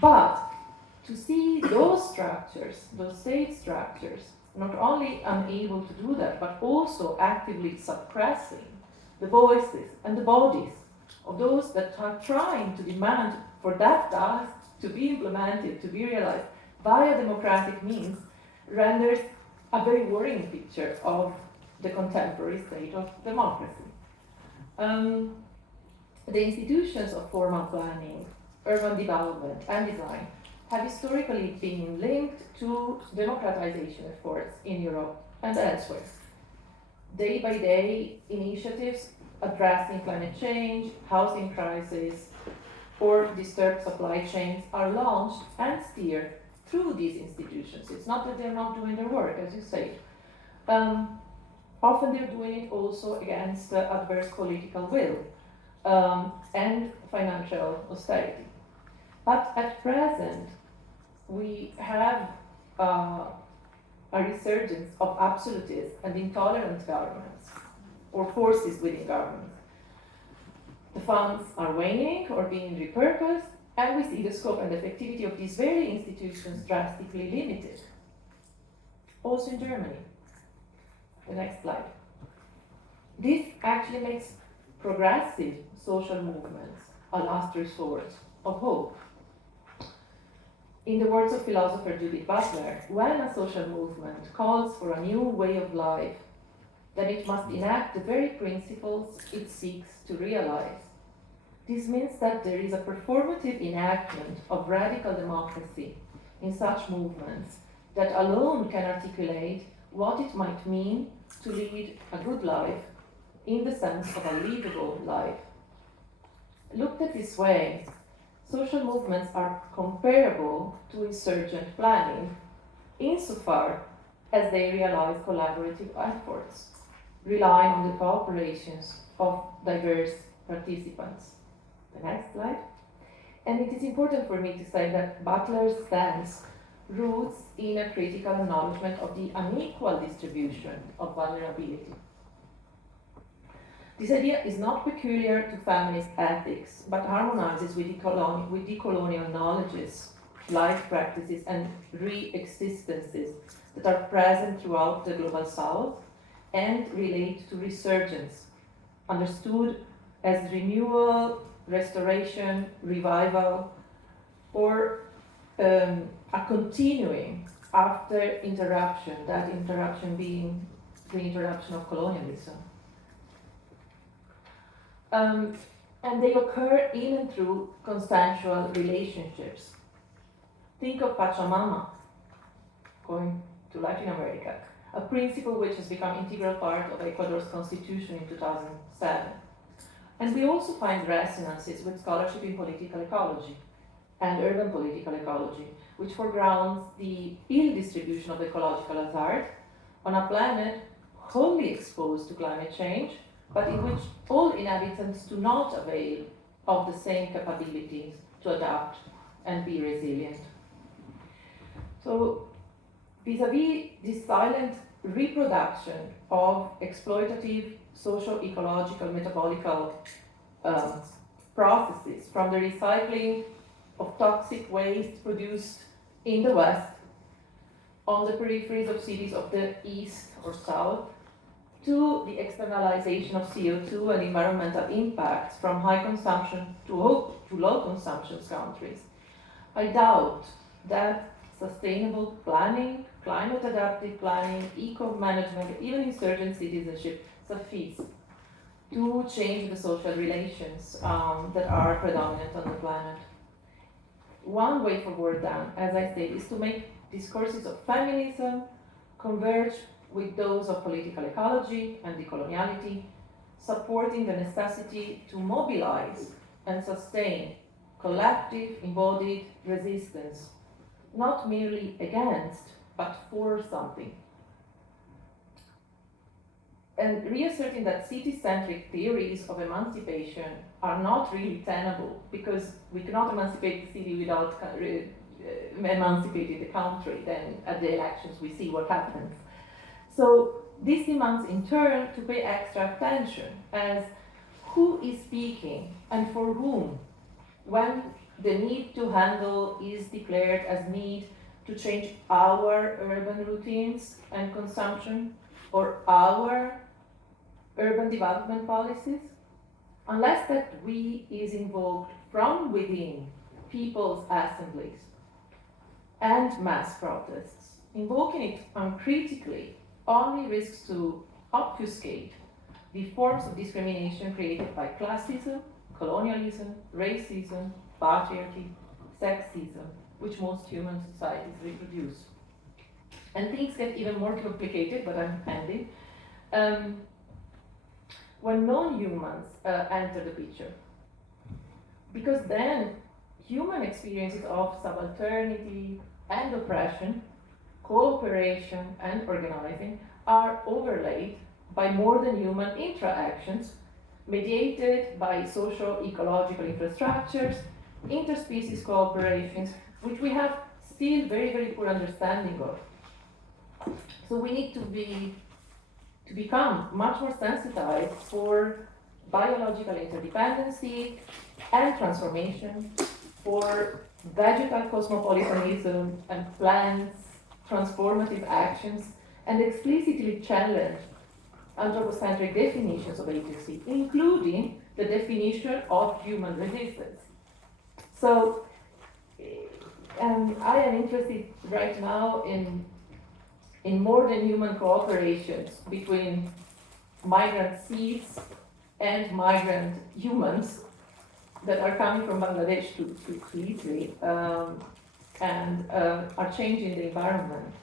But to see those structures, those state structures, not only unable to do that, but also actively suppressing the voices and the bodies of those that are trying to demand for that task to be implemented, to be realized via democratic means, renders a very worrying picture of the contemporary state of democracy. The institutions of formal planning, urban development, and design have historically been linked to democratization efforts in Europe and elsewhere. Day by day, initiatives addressing climate change, housing crisis, or disturbed supply chains are launched and steered through these institutions. It's not that they're not doing their work, as you say. Often they're doing it also against adverse political will and financial austerity. But at present, we have a resurgence of absolutist and intolerant governments, or forces within governments. The funds are waning or being repurposed, and we see the scope and effectivity of these very institutions drastically limited. Also in Germany. The next slide. This actually makes progressive social movements a last resort of hope. In the words of philosopher Judith Butler, when a social movement calls for a new way of life, then it must enact the very principles it seeks to realize. This means that there is a performative enactment of radical democracy in such movements that alone can articulate what it might mean to lead a good life in the sense of a livable life. Looked at this way, social movements are comparable to insurgent planning insofar as they realize collaborative efforts, relying on the cooperations of diverse participants. The next slide. And it is important for me to say that Butler's stance roots in a critical acknowledgement of the unequal distribution of vulnerability. This idea is not peculiar to feminist ethics, but harmonizes with decolonial knowledges, life practices, and re-existences that are present throughout the global south and relate to resurgence, understood as renewal, restoration, revival, or a continuing after interruption, that interruption being the interruption of colonialism. And they occur in and through consensual relationships. Think of Pachamama, going to Latin America, a principle which has become an integral part of Ecuador's constitution in 2007. And we also find resonances with scholarship in political ecology and urban political ecology, which foregrounds the ill distribution of ecological hazard on a planet wholly exposed to climate change, but in which all inhabitants do not avail of the same capabilities to adapt and be resilient. So, vis-a-vis this silent reproduction of exploitative socio-ecological metabolical processes, from the recycling of toxic waste produced in the West on the peripheries of cities of the East or South, to the externalization of CO2 and environmental impacts from high consumption to low consumption countries, I doubt that sustainable planning, climate adaptive planning, eco-management, even insurgent citizenship suffice to change the social relations that are predominant on the planet. One way forward then, as I said, is to make discourses of feminism converge with those of political ecology and decoloniality, supporting the necessity to mobilize and sustain collective embodied resistance, not merely against, but for something. And reasserting that city-centric theories of emancipation are not really tenable, because we cannot emancipate the city without emancipating the country. Then at the elections we see what happens. So this demands in turn to pay extra attention as who is speaking and for whom, when the need to handle is declared as need to change our urban routines and consumption or our urban development policies, unless that we is invoked from within people's assemblies and mass protests. Invoking it uncritically only risks to obfuscate the forms of discrimination created by classism, colonialism, racism, patriarchy, sexism, which most human societies reproduce. And things get even more complicated, but I'm ending. When non-humans enter the picture, because then human experiences of subalternity and oppression, cooperation and organizing are overlaid by more than human interactions mediated by socio-ecological infrastructures, interspecies cooperations, which we have still very, very poor understanding of. So we need to become much more sensitized for biological interdependency and transformation, for vegetal cosmopolitanism and plants, transformative actions, and explicitly challenge anthropocentric definitions of agency, including the definition of human resistance. So, I am interested right now in more than human cooperations between migrant seeds and migrant humans that are coming from Bangladesh to Italy and are changing the environment.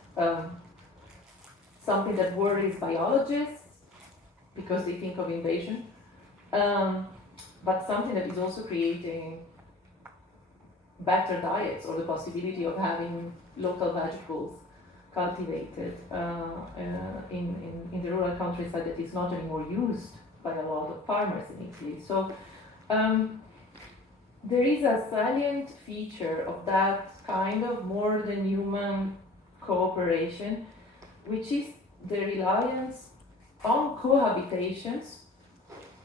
Something that worries biologists because they think of invasion, but something that is also creating better diets or the possibility of having local vegetables cultivated in the rural countryside that is not anymore used by a lot of farmers in Italy. So there is a salient feature of that kind of more than human cooperation, which is the reliance on cohabitations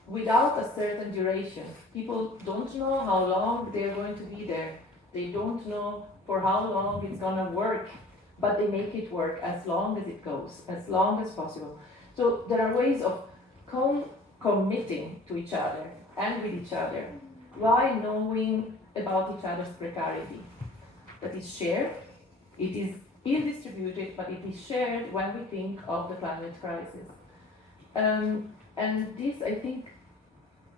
without a certain duration. People don't know how long they're going to be there. They don't know for how long it's gonna work, but they make it work as long as it goes, as long as possible. So there are ways of committing to each other and with each other while knowing about each other's precarity. That is shared, it is ill-distributed, but it is shared when we think of the climate crisis. And this, I think,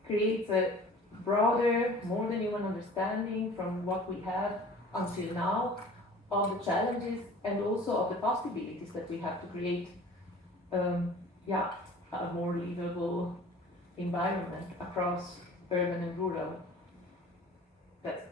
creates a broader, more than human understanding from what we have until now of the challenges and also of the possibilities that we have to create a more livable environment across urban and rural. That's it.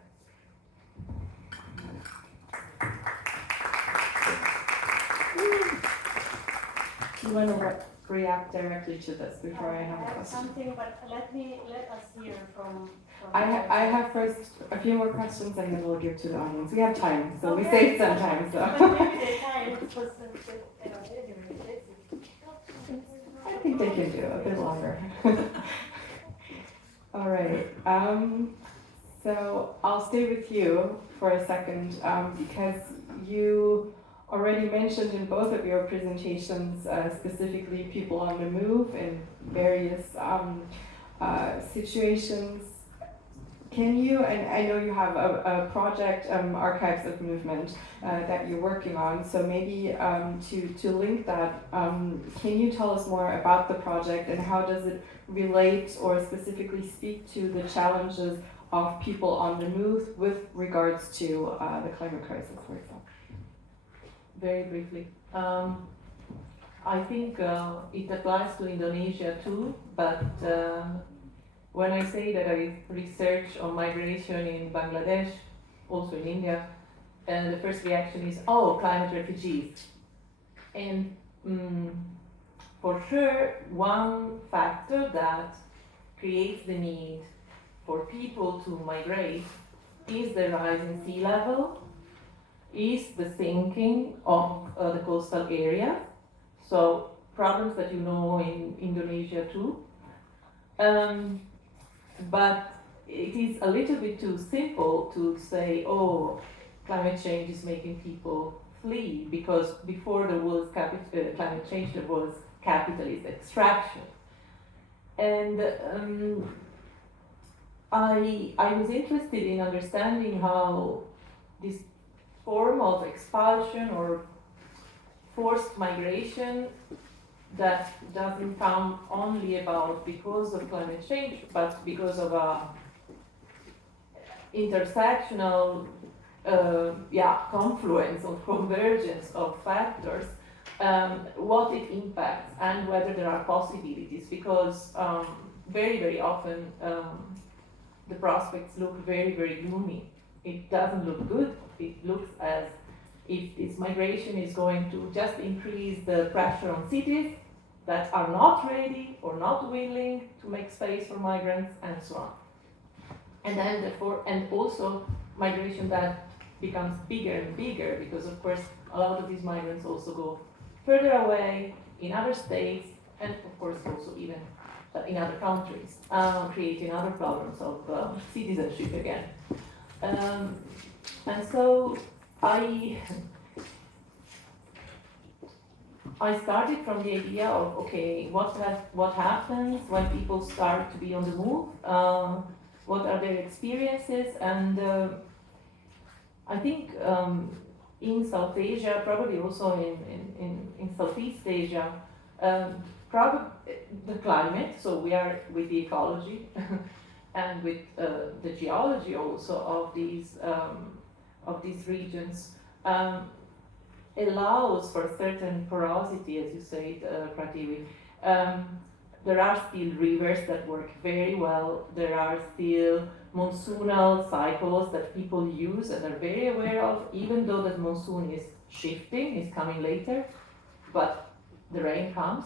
You want to react directly to this before I have a have question? something, but let us hear from I have first a few more questions and then we'll give to the audience. We have time, so we Okay. saved some time. So But maybe the time was I think they can do a bit longer. All right. So I'll stay with you for a second because you already mentioned in both of your presentations specifically people on the move in various situations. Can you, and I know you have a project, Archives of Movement, that you're working on, so maybe to link that, can you tell us more about the project and how does it relate or specifically speak to the challenges of people on the move with regards to the climate crisis, for example? Very briefly. I think it applies to Indonesia too, but when I say that I research on migration in Bangladesh, also in India, and the first reaction is, oh, climate refugees. And for sure, one factor that creates the need for people to migrate is the rise in sea level, is the sinking of the coastal area, so problems that you know in Indonesia too. But it is a little bit too simple to say, oh, climate change is making people flee, because before there was climate change, there was capitalist extraction. And I was interested in understanding how this form of expulsion or forced migration that doesn't come only about because of climate change, but because of a intersectional confluence or convergence of factors, what it impacts and whether there are possibilities, because very, very often the prospects look very, very gloomy. It doesn't look good. It looks as if this migration is going to just increase the pressure on cities that are not ready or not willing to make space for migrants, and so on. And then therefore, and also migration that becomes bigger and bigger, because of course a lot of these migrants also go further away in other states, and of course also even in other countries, creating other problems of citizenship again. And so I started from the idea of, okay, what happens when people start to be on the move? What are their experiences? And I think in South Asia, probably also in Southeast Asia, probably the climate, so we are with the ecology and with the geology also of these regions, allows for certain porosity, as you say, Prativi. There are still rivers that work very well. There are still monsoonal cycles that people use and are very aware of, even though the monsoon is shifting, is coming later, but the rain comes.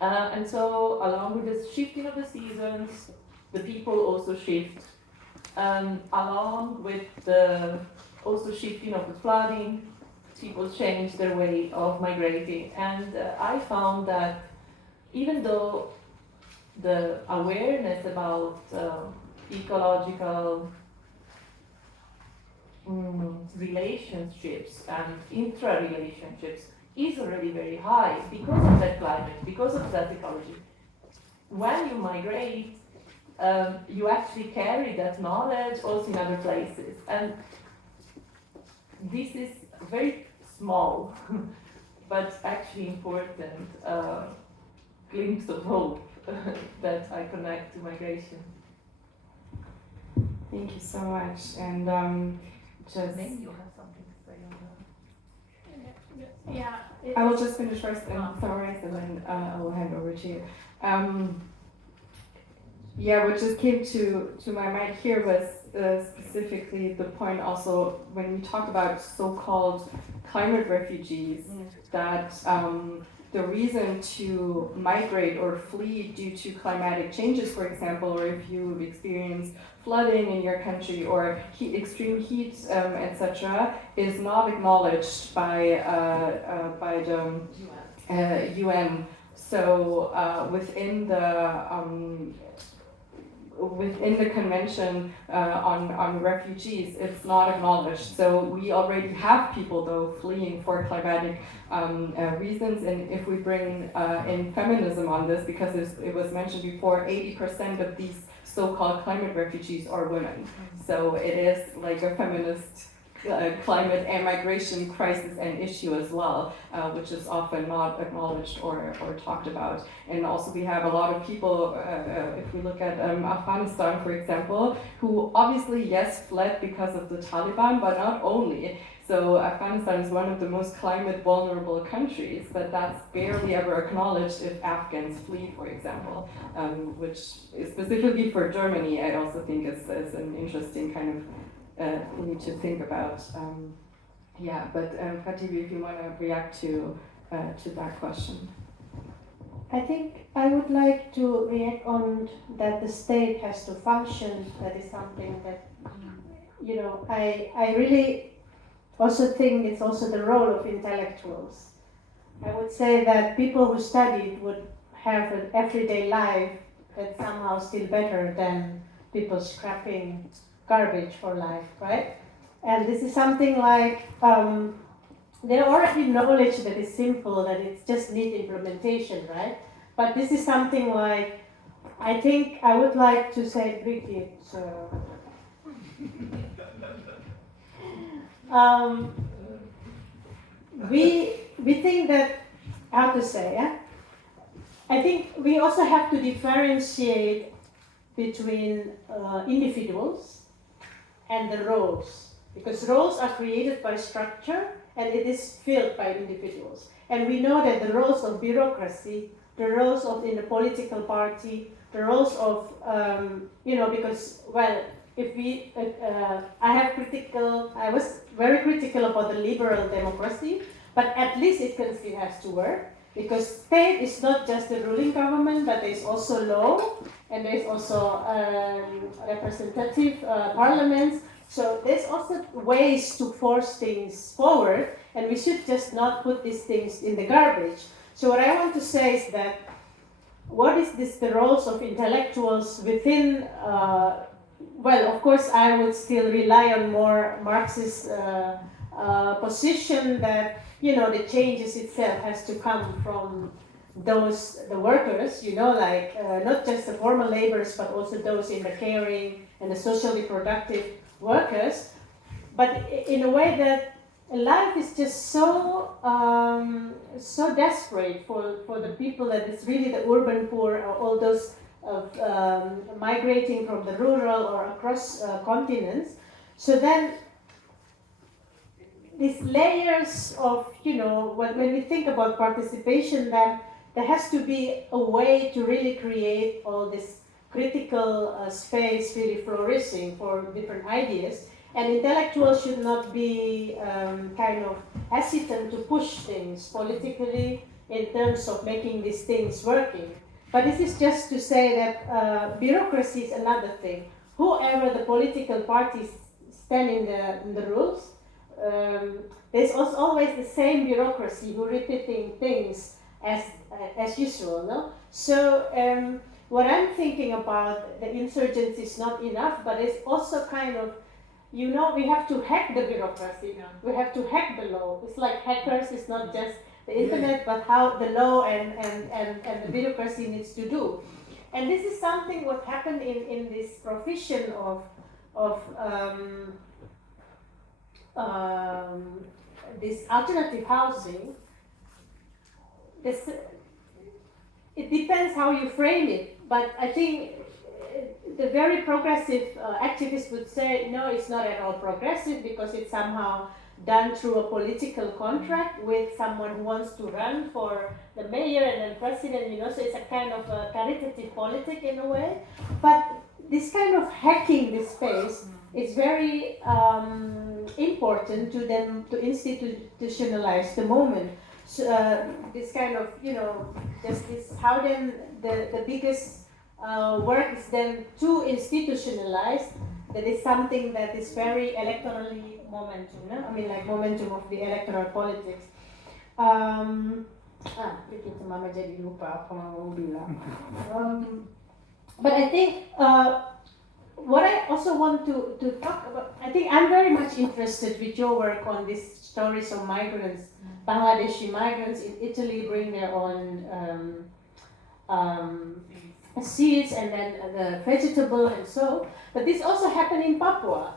And so along with the shifting of the seasons, the people also shift. Along with the also shifting of the flooding, people change their way of migrating. And I found that even though the awareness about ecological relationships and intra-relationships is already very high because of that climate, because of that ecology, when you migrate, you actually carry that knowledge also in other places. And this is very small, but actually important glimpse of hope that I connect to migration. Thank you so much. And just Maybe you have something to say on that. Yeah. I will just finish first and summarize, and then I will hand over to you. Yeah, what just came to my mind here was specifically the point also when we talk about so-called climate refugees, that the reason to migrate or flee due to climatic changes, for example, or if you experience flooding in your country or extreme heat, etc., is not acknowledged by the UN. So within the Convention on Refugees, it's not acknowledged. So we already have people, though, fleeing for climatic reasons. And if we bring in feminism on this, because it was mentioned before, 80% of these so-called climate refugees are women. So it is like a feminist climate and migration crisis and issue as well, which is often not acknowledged or talked about. And also we have a lot of people, if we look at Afghanistan, for example, who obviously, yes, fled because of the Taliban, but not only. So Afghanistan is one of the most climate vulnerable countries, but that's barely ever acknowledged if Afghans flee, for example, which is specifically for Germany, I also think is an interesting kind of thing to think about. Katibi, if you want to react to that question. I think I would like to react on that the state has to function. That is something that, I really also think it's also the role of intellectuals. I would say that people who studied would have an everyday life that's somehow still better than people scrapping garbage for life, right? And this is something like, there already knowledge that is simple, that it just needs implementation, right? But this is something like, I think I would like to say, Brigitte, we think that, how to say, I think we also have to differentiate between individuals and the roles, because roles are created by structure and it is filled by individuals. And we know that the roles of bureaucracy, the roles of in the political party, the roles of, because, well, if we, I was very critical about the liberal democracy, but at least it can still has to work, because state is not just the ruling government, but there's also law, and there's also representative parliaments. So there's also ways to force things forward, and we should just not put these things in the garbage. So what I want to say is that, what is the roles of intellectuals within, well, of course, I would still rely on more Marxist position that, the changes itself has to come from the workers, not just the formal laborers, but also those in the caring and the socially productive workers. But in a way that life is just so desperate for the people, that it's really the urban poor, or all those migrating from the rural or across continents. So then these layers of, when we think about participation, then there has to be a way to really create all this critical space really flourishing for different ideas. And intellectuals should not be kind of hesitant to push things politically in terms of making these things working. But this is just to say that bureaucracy is another thing. Whoever the political parties stand in the rules, there's also always the same bureaucracy who repeating things as usual, no? So what I'm thinking about, the insurgents is not enough, but it's also kind of, we have to hack the bureaucracy. We have to hack the law. It's like hackers. It's not just the internet, but how the law and the bureaucracy needs to do. And this is something what happened in this profession of this alternative housing. It depends how you frame it, but I think the very progressive activists would say, no, it's not at all progressive, because it's somehow done through a political contract with someone who wants to run for the mayor and then president, so it's a kind of a caritative politic in a way. But this kind of hacking this space is very important to them to institutionalize the moment. this kind of, just this, how then the biggest work is then too institutionalized, that is something that is very electorally momentum, no? I mean, like momentum of the electoral politics. Bikin mama jadi lupa apa mau bilang. But I think what I also want to talk about, I think I'm very much interested with your work on these stories of migrants, Bangladeshi migrants in Italy bring their own seeds and then the vegetable and so. But this also happened in Papua,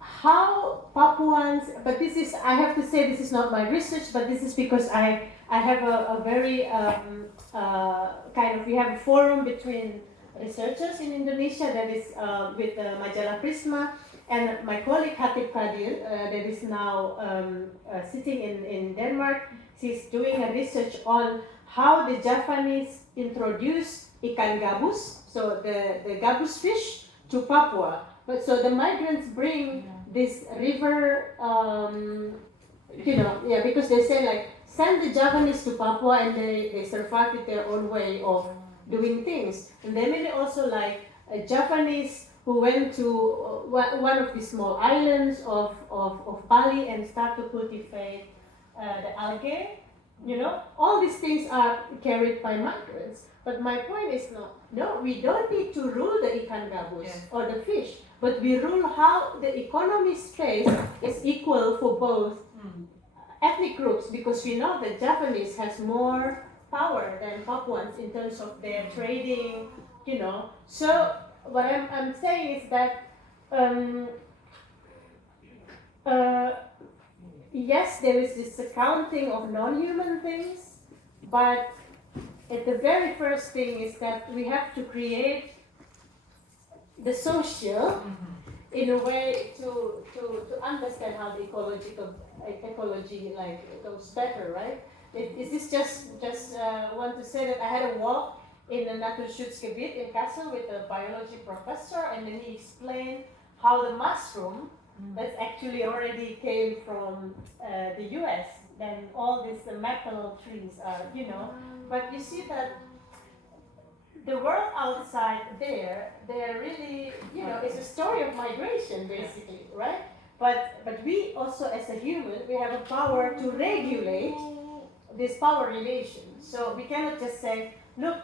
how Papuans, but this is, I have to say this is not my research, but this is because I have a very we have a forum between researchers in Indonesia that is with Majalah Prisma, and my colleague Hatip Kadir that is now sitting in Denmark. She's doing a research on how the Javanese introduced ikan gabus, so the gabus fish, to Papua. But so the migrants bring this river, because they say like, send the Javanese to Papua and they survive with their own way of doing things. And they made it also like a Japanese who went to one of these small islands of Bali and start to cultivate the algae. All these things are carried by migrants. But my point is no, we don't need to rule the ikan gabus or the fish, but we rule how the economy space is equal for both ethnic groups, because we know that Japanese has more power than Papuans in terms of their trading, So what I'm saying is that yes, there is this accounting of non-human things, but the very first thing is that we have to create the social in a way to understand how the ecology like goes better, right? Is this just want to say that I had a walk in the Naturschutzgebiet in Kassel with a biology professor, and then he explained how the mushroom that actually already came from the US, then all these maple trees are, but you see that the world outside there, they're really, it's a story of migration basically, right? But we also as a human, we have a power to regulate this power relation. So we cannot just say, look,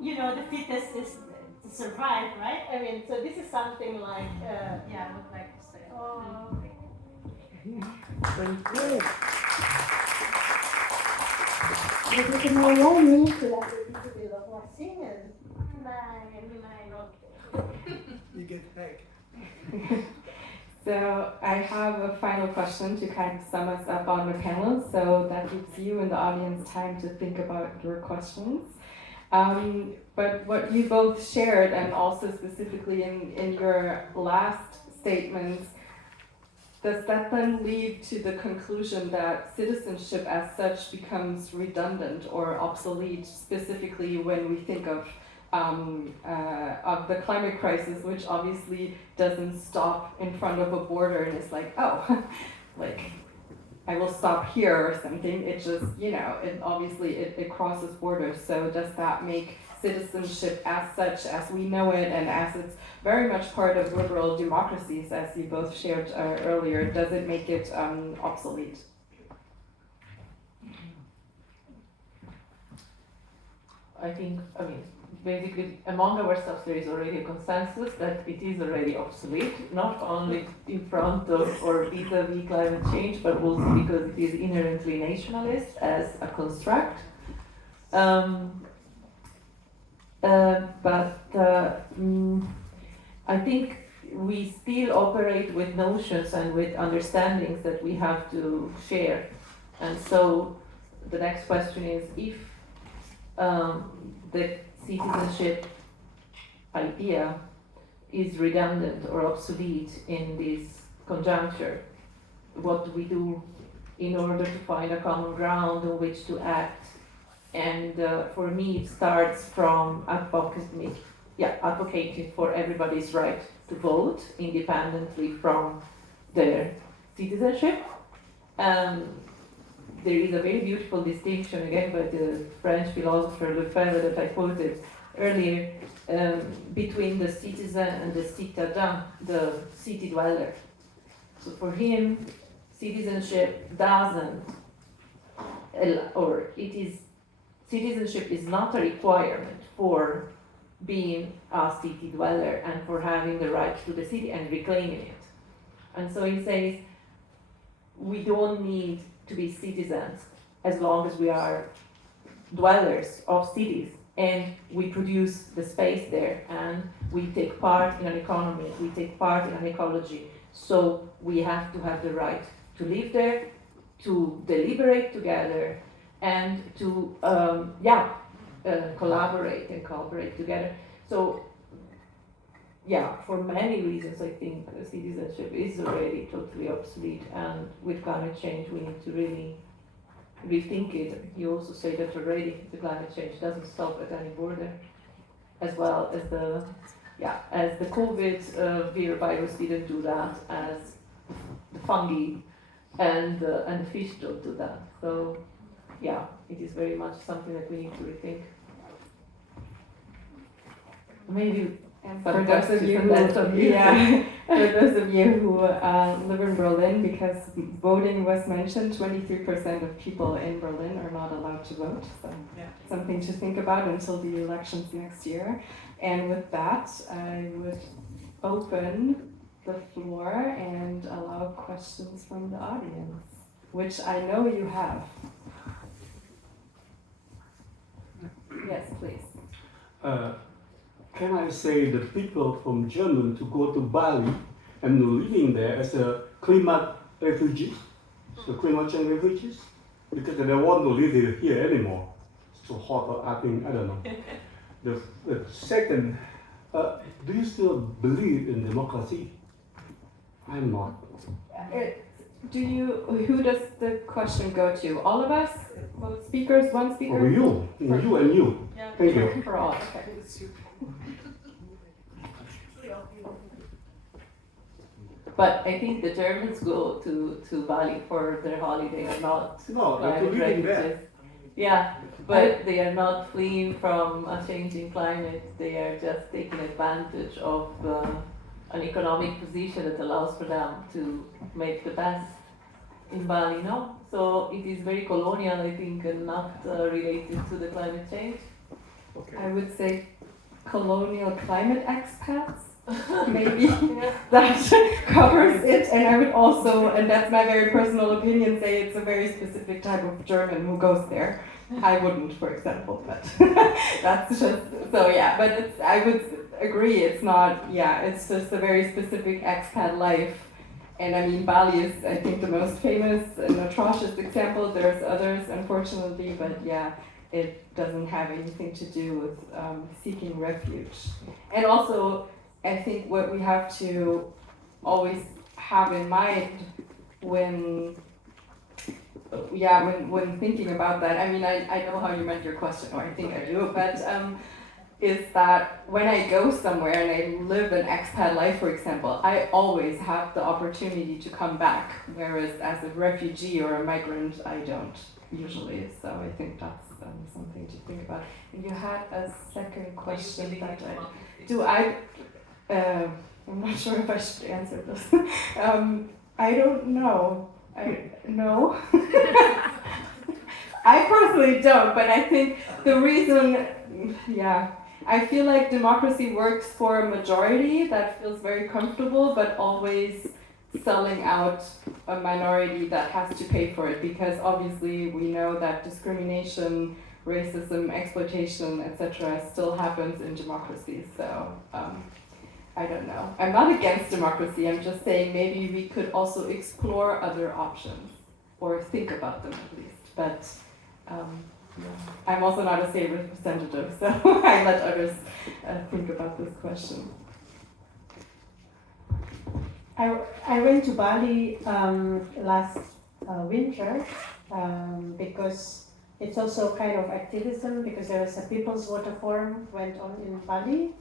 the fittest is to survive, right? I mean, so this is something like, I would like to say. Jadi semua ni telah begitu berwasilan. You get paid. So I have a final question to kind of sum us up on the panel, so that gives you and the audience time to think about your questions. But what you both shared, and also specifically in your last statements, does that then lead to the conclusion that citizenship as such becomes redundant or obsolete, specifically when we think of the climate crisis, which obviously doesn't stop in front of a border and it's like, oh, like I will stop here or something. It just, it crosses borders. So does that make citizenship as such, as we know it, and as it's very much part of liberal democracies, as you both shared earlier, does it make it obsolete? Basically, among ourselves there is already a consensus that it is already obsolete, not only in front of or vis-a-vis climate change, but also because it is inherently nationalist as a construct. I think we still operate with notions and with understandings that we have to share. And so the next question is, if the citizenship idea is redundant or obsolete in this conjuncture, what do we do in order to find a common ground on which to act? And for me, it starts from advocating for everybody's right to vote independently from their citizenship, There is a very beautiful distinction again by the French philosopher Lefebvre that I quoted earlier between the citizen and the citadin, the city dweller. So for him, citizenship doesn't, or it is, citizenship is not a requirement for being a city dweller and for having the right to the city and reclaiming it. And so he says, we don't need to be citizens as long as we are dwellers of cities and we produce the space there and we take part in an economy, we take part in an ecology. So we have to have the right to live there, to deliberate together, and to collaborate and cooperate together. So yeah, for many reasons I think citizenship is already totally obsolete, and with climate change we need to really rethink it. You also say that already the climate change doesn't stop at any border, as well as the COVID virus didn't do that, as the fungi and the fish don't do that. So yeah, it is very much something that we need to rethink. Maybe. And for those of you who, for those of you who live in Berlin, because voting was mentioned, 23% of people in Berlin are not allowed to vote. So something to think about until the elections next year. And with that, I would open the floor and allow questions from the audience, which I know you have. Yes, please. Can I say the people from Germany to go to Bali and living there as a climate refugees, so climate change refugees, because they don't want to live here anymore. It's too hot, or I think, I don't know. The second, do you still believe in democracy? I'm not. Who does the question go to? All of us? Both speakers, one speaker? For you and you. Thank you. For all, okay. But I think the Germans go to Bali for their holiday and not they're living there. Yeah, but they are not fleeing from a changing climate. They are just taking advantage of an economic position that allows for them to make the best in Bali, no? So it is very colonial, I think, and not related to the climate change. Okay. I would say colonial climate expats, maybe that covers it. And I would also, and that's my very personal opinion, say it's a very specific type of German who goes there. I wouldn't, for example, but that's just, so yeah, but it's, I would agree, it's not, it's just a very specific expat life. And I mean, Bali is, I think, the most famous and atrocious example. There's others, unfortunately, but yeah, it doesn't have anything to do with seeking refuge. And also, I think what we have to always have in mind when thinking about that, I mean, I know how you meant your question, or I think I do, but is that when I go somewhere and I live an expat life, for example, I always have the opportunity to come back, whereas as a refugee or a migrant, I don't usually. So I think that's something to think about. And you had a second question that I'm not sure if I should answer this. I don't know. No. I personally don't, but I think the reason, I feel like democracy works for a majority that feels very comfortable, but always selling out a minority that has to pay for it, because obviously we know that discrimination, racism, exploitation, etc. still happens in democracy. So I don't know. I'm not against democracy. I'm just saying maybe we could also explore other options or think about them at least. But I'm also not a state representative, so I let others think about this question. I went to Bali last winter because it's also kind of activism, because there was a People's Water Forum went on in Bali,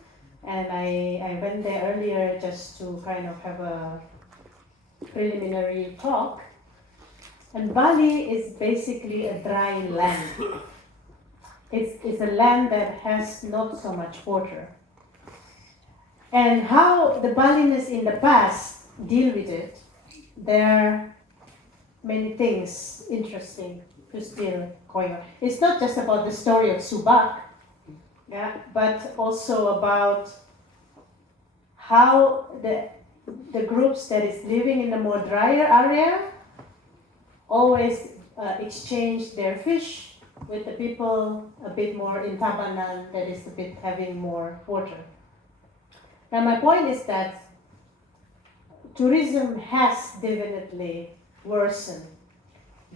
and I went there earlier just to kind of have a preliminary talk. And Bali is basically a dry land. It's a land that has not so much water. And how the Balinese in the past deal with it, there are many things interesting to still going on. It's not just about the story of Subak, yeah, but also about how the groups that is living in the more drier area always exchange their fish with the people a bit more in Tabanan that is a bit having more water. Now my point is that tourism has definitely worsened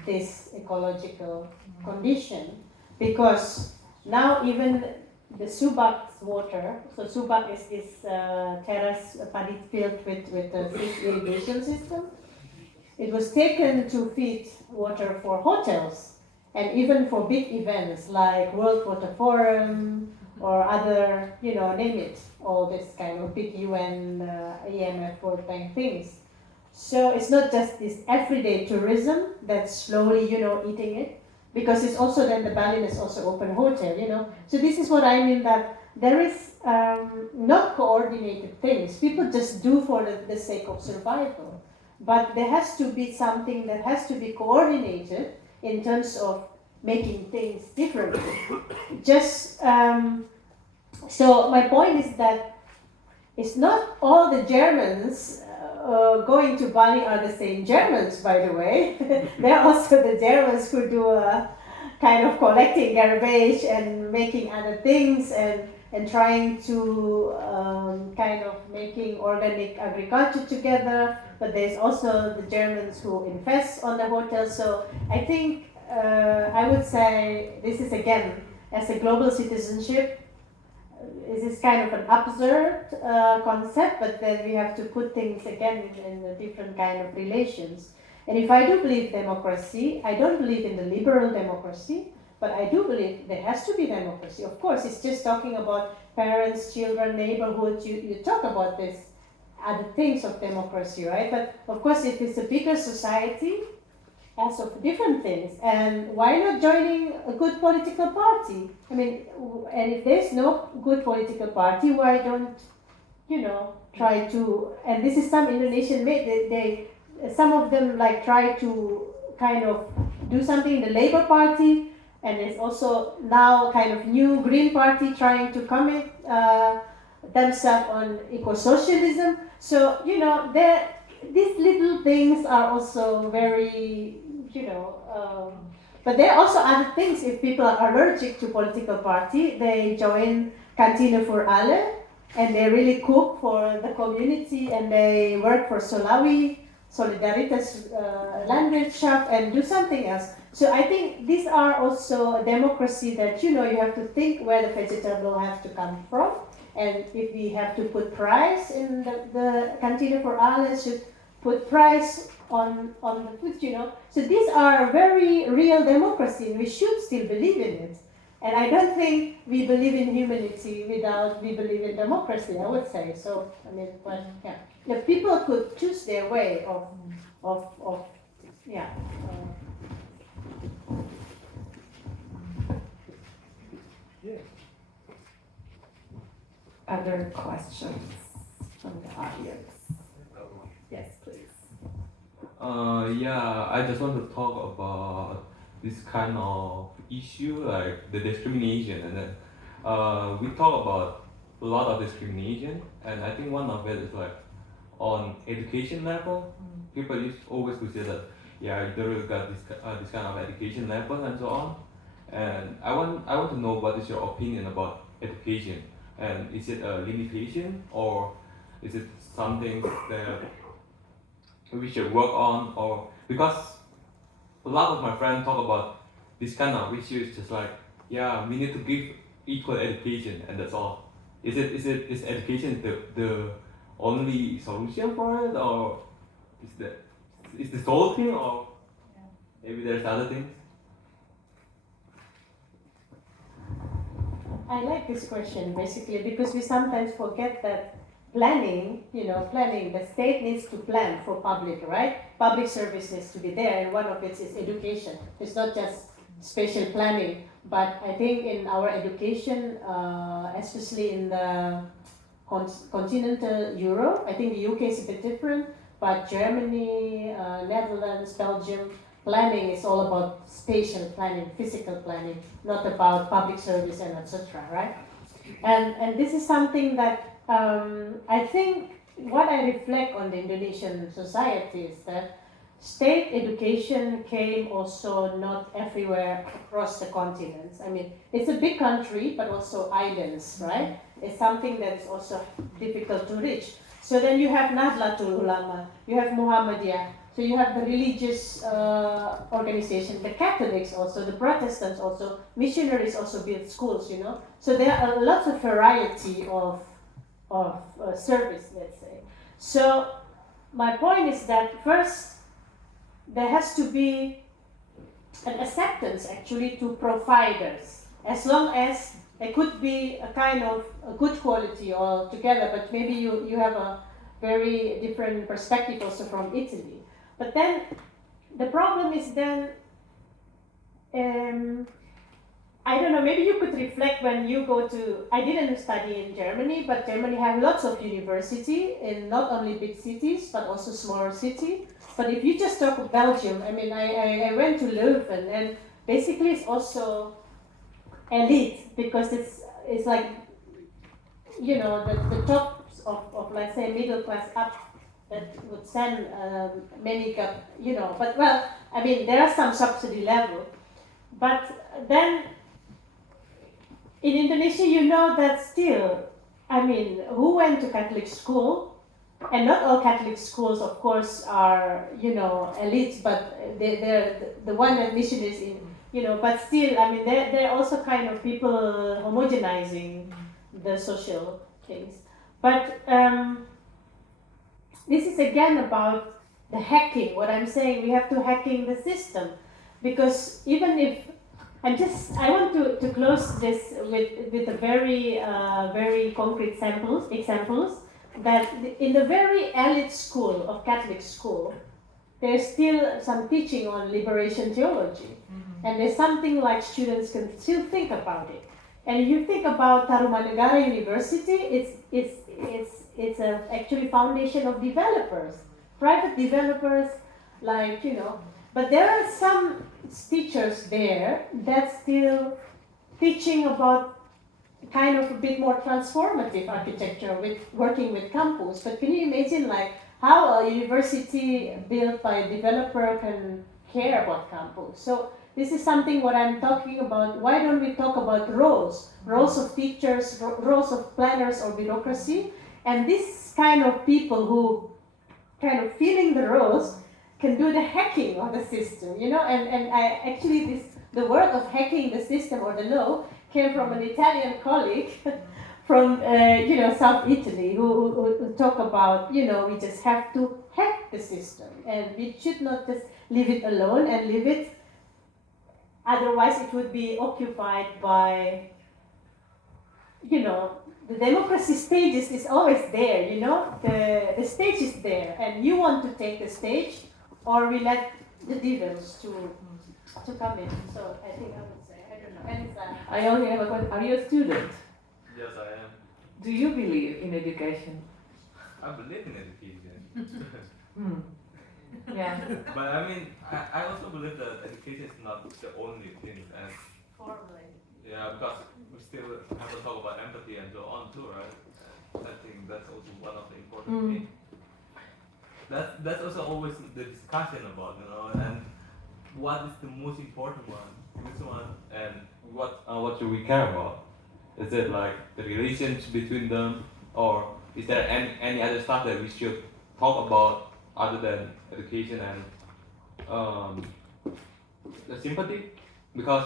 this ecological condition because now even the Subak's water, so Subak is this terrace paddy field with a fish irrigation system. It was taken to feed water for hotels and even for big events like World Water Forum or other, name it, all this kind of big UN, IMF, World Bank things. So it's not just this everyday tourism that's slowly, eating it, because it's also then the Balinese also open hotel, So this is what I mean, that there is not coordinated things. People just do for the sake of survival. But there has to be something that has to be coordinated in terms of making things differently. Just so my point is that it's not all the Germans going to Bali are the same Germans, by the way. There are also the Germans who do kind of collecting garbage and making other things and trying to kind of making organic agriculture together. But there's also the Germans who invest on the hotels. So I think I would say this is again, as a global citizenship, this is kind of an absurd concept, but then we have to put things again in a different kind of relations. And if I do believe democracy, I don't believe in the liberal democracy, but I do believe there has to be democracy. Of course, it's just talking about parents, children, neighborhoods. You talk about this other things of democracy, right? But of course, if it's a bigger society, as of different things, and why not joining a good political party? I mean, and if there's no good political party, why don't try to? And this is some Indonesian made. They some of them like try to kind of do something in the Labour Party, and there's also now kind of new Green Party trying to commit themselves on eco-socialism. So these little things are also very, but there are also other things. If people are allergic to political party, they join Kantine voor Alle, and they really cook for the community, and they work for Solawi, Solidaritas Landwirtschaft, and do something else. So I think these are also a democracy that, you have to think where the vegetable have to come from. And if we have to put price in the Kantine voor Alle should put price on the food, So these are very real democracy, and we should still believe in it. And I don't think we believe in humanity without we believe in democracy, I would say. So, I mean, but yeah. If people could choose their way of yeah. Other questions from the audience? Yes, please. I just want to talk about this kind of issue, like the discrimination, and then we talk about a lot of discrimination, and I think one of it is like on education level. People always to say that you don't got this kind of education level and so on, and I want to know what is your opinion about education, and is it a limitation or is it something that we should work on? Or because a lot of my friends talk about this kind of issues, just like we need to give equal education and that's all. Is education the only solution for it, or is the whole thing, or maybe there's other things? I like this question basically because we sometimes forget that planning, planning, the state needs to plan for public, right? Public service needs to be there, and one of it is education. It's not just spatial planning, but I think in our education, especially in the continental Europe, I think the UK is a bit different, but Germany, Netherlands, Belgium, planning is all about spatial planning, physical planning, not about public service and etc., right? And this is something that I think what I reflect on the Indonesian society is that state education came also not everywhere across the continents. I mean, it's a big country, but also islands, right? It's something that is also difficult to reach. So then you have Nahdlatul Ulama, you have Muhammadiyah, so you have the religious organization, the Catholics also, the Protestants also, missionaries also build schools, So there are lots of variety of service, let's say. So my point is that first, there has to be an acceptance actually to providers, as long as it could be a kind of a good quality altogether, but maybe you have a very different perspective also from Italy. But then the problem is then, I don't know, maybe you could reflect when you go to, I didn't study in Germany, but Germany have lots of university in not only big cities, but also smaller cities. But if you just talk of Belgium, I mean, I went to Leuven, and basically it's also elite, because it's like, the tops of let's say middle class up that would send many, but well, I mean, there are some subsidy level, but then in Indonesia, that still, I mean, who went to Catholic school? And not all Catholic schools, of course, are, elites, but they're the one that missionaries in, but still, I mean, they're also kind of people homogenizing the social things. But this is again about the hacking. What I'm saying, we have to hacking the system, because even if I want to close this with a very concrete examples that in the very elite school of Catholic school, there's still some teaching on liberation theology, and there's something like students can still think about it. And if you think about Tarumanegara University, it's a actually foundation of developers, private developers, like But there are some teachers there that still teaching about kind of a bit more transformative architecture with working with campus. But can you imagine like how a university built by a developer can care about campus? So this is something what I'm talking about. Why don't we talk about roles of teachers, roles of planners or bureaucracy, and this kind of people who kind of filling the roles can do the hacking of the system, and I actually the word of hacking the system or the law came from an Italian colleague from South Italy who talk about we just have to hack the system, and we should not just leave it alone and leave it, otherwise it would be occupied by the democracy stage is always there, the stage is there, and you want to take the stage, or we let the devils to come in. So I think I would say, I don't know. And I only have a question. Are you a student? Yes, I am. Do you believe in education? I believe in education. Yeah. But I mean, I also believe that education is not the only thing, and yeah, because we still have to talk about empathy and so on too, right? I think that's also one of the important things. That's also always the discussion about, and what is the most important one, which one, and what should we care about? Is it like the relations between them, or is there any other stuff that we should talk about other than education and the sympathy? Because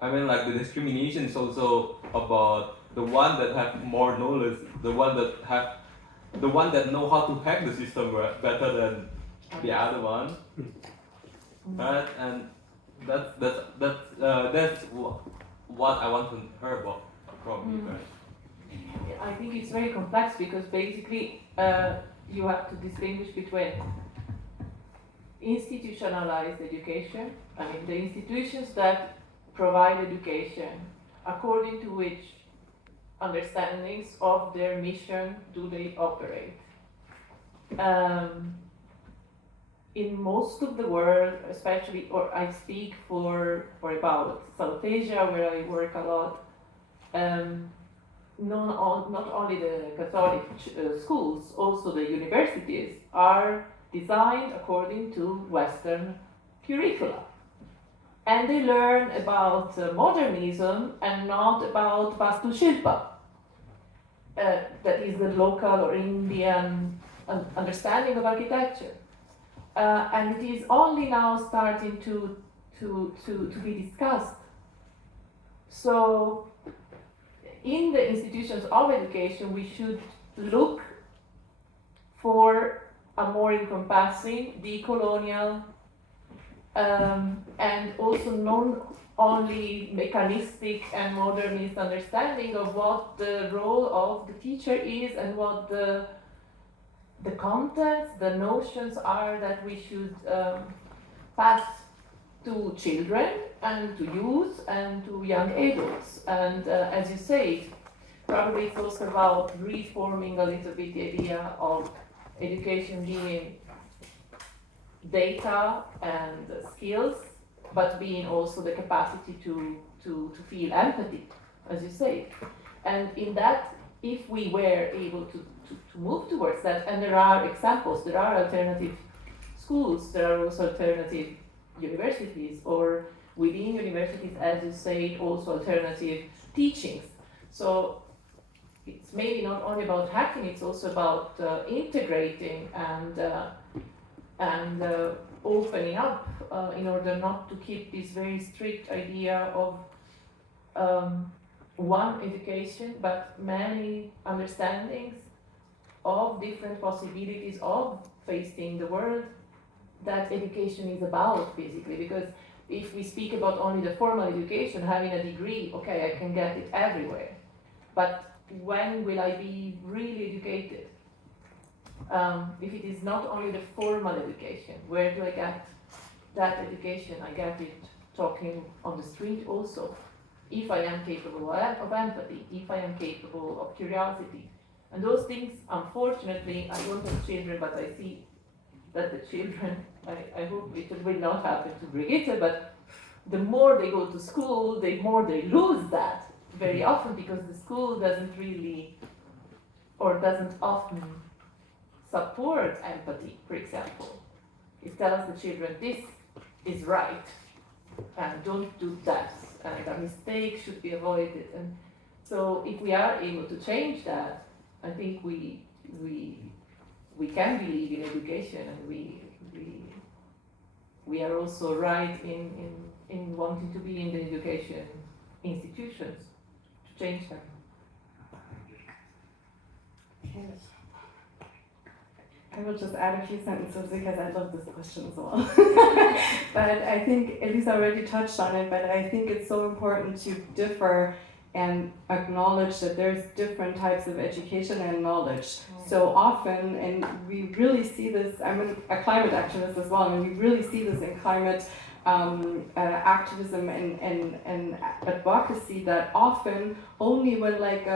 I mean, like, the discrimination is also about the one that have more knowledge, the one that know how to hack the system better than the other one, right? And that's what I want to hear about from you guys. I think it's very complex because basically you have to distinguish between institutionalized education, I mean the institutions that provide education according to which understandings of their mission do they operate. In most of the world, especially, or I speak for about South Asia, where I work a lot, not only the Catholic schools, also the universities are designed according to Western curricula. And they learn about modernism and not about Vastushilpa. That is the local or Indian understanding of architecture. And it is only now starting to be discussed. So, in the institutions of education, we should look for a more encompassing, decolonial, and also not only mechanistic and modernist understanding of what the role of the teacher is and what the contents, the notions are that we should pass to children and to youth and to young adults. And as you say, probably it's also about reforming a little bit the idea of education being data and skills, but being also the capacity to feel empathy, as you say. And in that, if we were able to move towards that, and there are examples, there are alternative schools, there are also alternative universities, or within universities, as you say, also alternative teachings. So it's maybe not only about hacking, it's also about integrating and opening up in order not to keep this very strict idea of one education, but many understandings of different possibilities of facing the world that education is about, basically. Because if we speak about only the formal education, having a degree, okay, I can get it everywhere. But when will I be really educated? If it is not only the formal education, where do I get that education? I get it talking on the street also. If I am capable of empathy, if I am capable of curiosity. And those things, unfortunately, I don't have children, but I see that the children, I hope it will not happen to Brigitte, but the more they go to school, the more they lose that very often, because the school doesn't really, or doesn't often support empathy, for example. It tells the children, this is right, and don't do that, and a mistake should be avoided. And so if we are able to change that, I think we can believe in education, and we are also right in wanting to be in the education institutions to change them. I will just add a few sentences because I love this question as well. But I think Elisa already touched on it, but I think it's so important to differ and acknowledge that there's different types of education and knowledge. So often, and we really see this, I'm a climate activist as well, and we really see this in climate activism and advocacy, that often only when like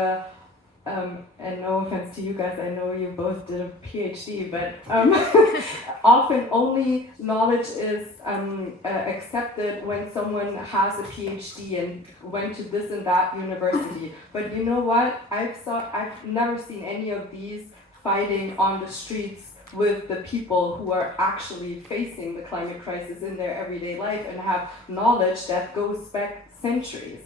and no offense to you guys, I know you both did a PhD, but often only knowledge is accepted when someone has a PhD and went to this and that university. But you know what? I've never seen any of these fighting on the streets with the people who are actually facing the climate crisis in their everyday life and have knowledge that goes back centuries.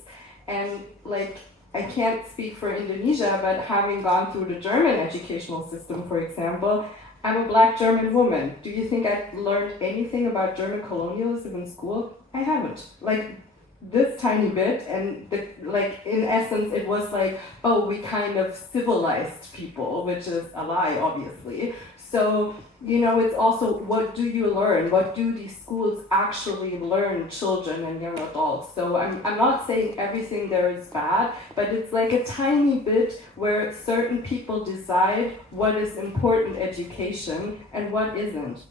And like, I can't speak for Indonesia, but having gone through the German educational system, for example, I'm a Black German woman. Do you think I learned anything about German colonialism in school? I haven't. Like this tiny bit, and like in essence, it was like, oh, we kind of civilized people, which is a lie, obviously. So, you know, it's also what do you learn? What do these schools actually learn children and young adults? So I'm not saying everything there is bad, but it's like a tiny bit where certain people decide what is important education and what isn't.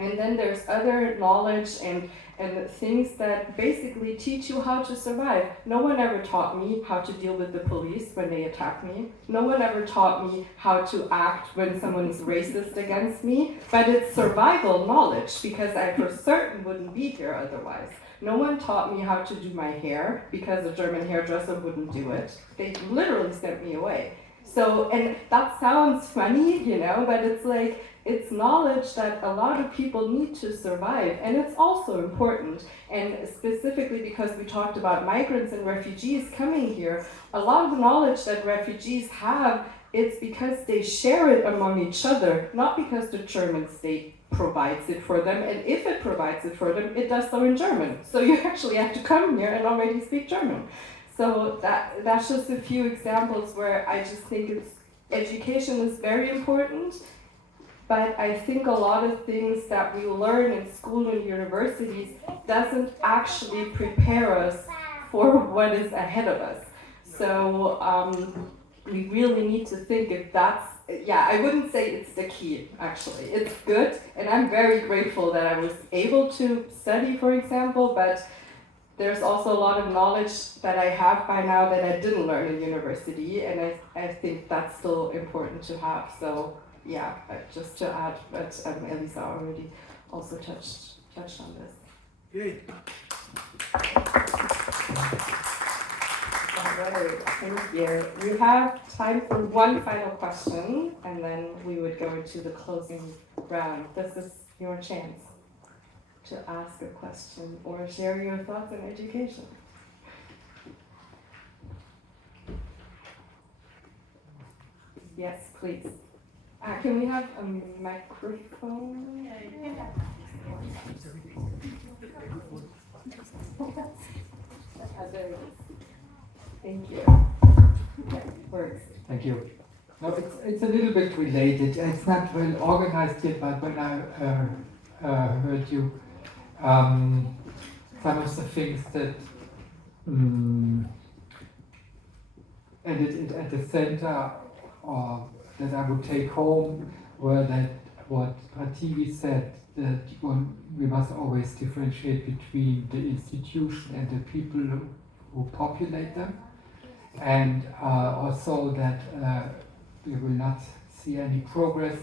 And then there's other knowledge and things that basically teach you how to survive. No one ever taught me how to deal with the police when they attack me. No one ever taught me how to act when someone is racist against me. But it's survival knowledge, because I for certain wouldn't be here otherwise. No one taught me how to do my hair, because a German hairdresser wouldn't do it. They literally sent me away. So, and that sounds funny, you know, but it's like, it's knowledge that a lot of people need to survive, and it's also important. And specifically because we talked about migrants and refugees coming here, a lot of the knowledge that refugees have, it's because they share it among each other, not because the German state provides it for them, and if it provides it for them, it does so in German. So you actually have to come here and already speak German. So that's just a few examples where I just think education is very important. But I think a lot of things that we learn in school and universities doesn't actually prepare us for what is ahead of us. So we really need to think if that's, I wouldn't say it's the key, actually. It's good, and I'm very grateful that I was able to study, for example, but there's also a lot of knowledge that I have by now that I didn't learn in university, and I think that's still important to have. So. Yeah, just to add, but Elisa already also touched on this. Yay. All right, thank you. We have time for one final question, and then we would go into the closing round. This is your chance to ask a question or share your thoughts on education. Yes, please. Can we have a microphone? Thank you. Works. Thank you. No, it's a little bit related. It's not well organized yet, but when I heard you, some of the things that at the center, or that I would take home, were that what Prativi said, that we must always differentiate between the institution and the people who populate them, and also that we will not see any progress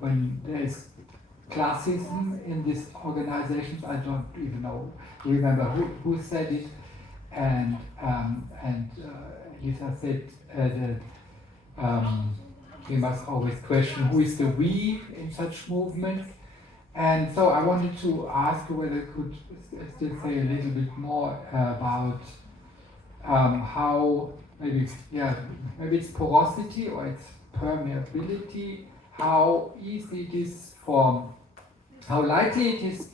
when there is classism in these organizations. I don't even remember who said it, and Lisa said that we must always question who is the we in such movements. And so I wanted to ask you whether you could still say a little bit more about how maybe it's porosity or it's permeability, how easy it is how likely it is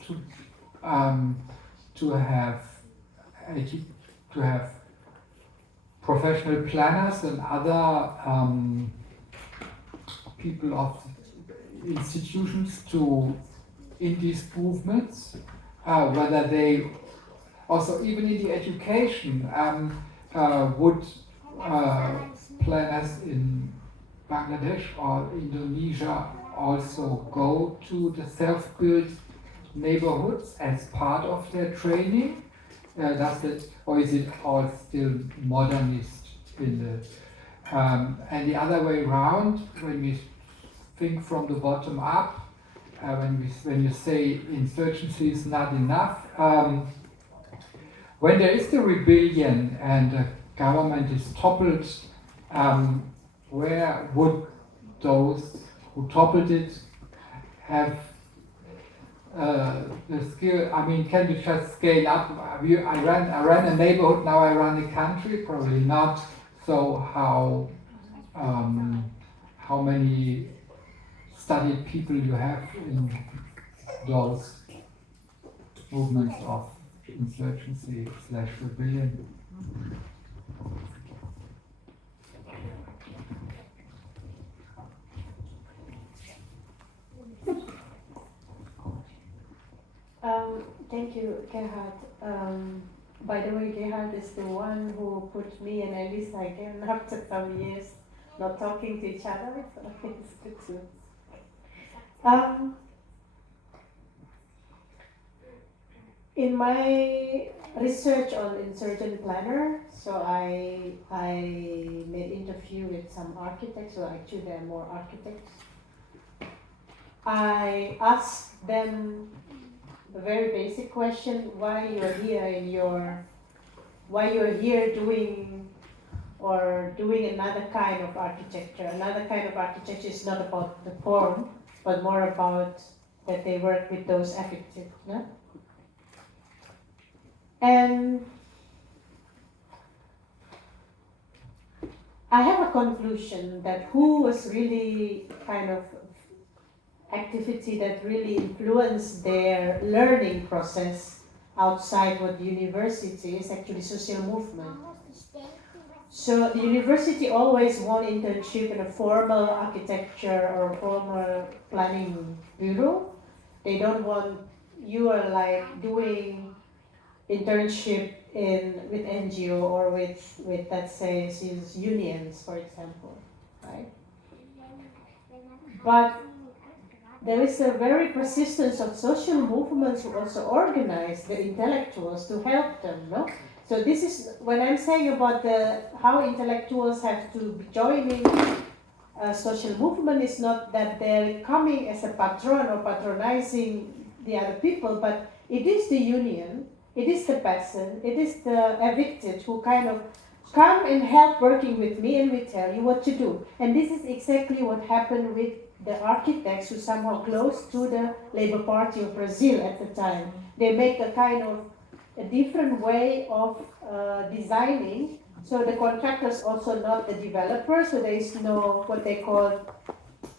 to have professional planners and other people of institutions in these movements, whether they also even in the education would planners in Bangladesh or Indonesia also go to the self-built neighborhoods as part of their training? Or is it all still modernist in the and the other way around, when we think from the bottom up, when you say insurgency is not enough, when there is the rebellion and the government is toppled, where would those who toppled it have the skill? I mean, can you just scale up? I ran a neighborhood, now I run a country, probably not. So how many studied people you have in those movements of insurgency/rebellion? Thank you, Gerhard. By the way, Gerhard is the one who put me and Elisa again after some years not talking to each other. So it's good to. In my research on Insurgent planner, so I made interview with some architects, so actually there are more architects. I asked them a very basic question: why you're here doing another kind of architecture. Another kind of architecture is not about the form, but more about that they work with those affected. No? And I have a conclusion that who was really kind of activity that really influenced their learning process outside what the university is actually social movement. So the university always want internship in a formal architecture or formal planning bureau. They don't want you are like doing internship with NGO or with let's say unions, for example, right? But there is a very persistence of social movements who also organize the intellectuals to help them, no? So this is when I'm saying about how intellectuals have to be joining a social movement. Is not that they're coming as a patron or patronizing the other people, but it is the union, it is the peasant, it is the evicted who kind of come and help working with me, and we tell you what to do. And this is exactly what happened with the architects who somehow close to the Labour Party of Brazil at the time. They make a kind of a different way of designing. So the contractors also not the developers, so there is no what they call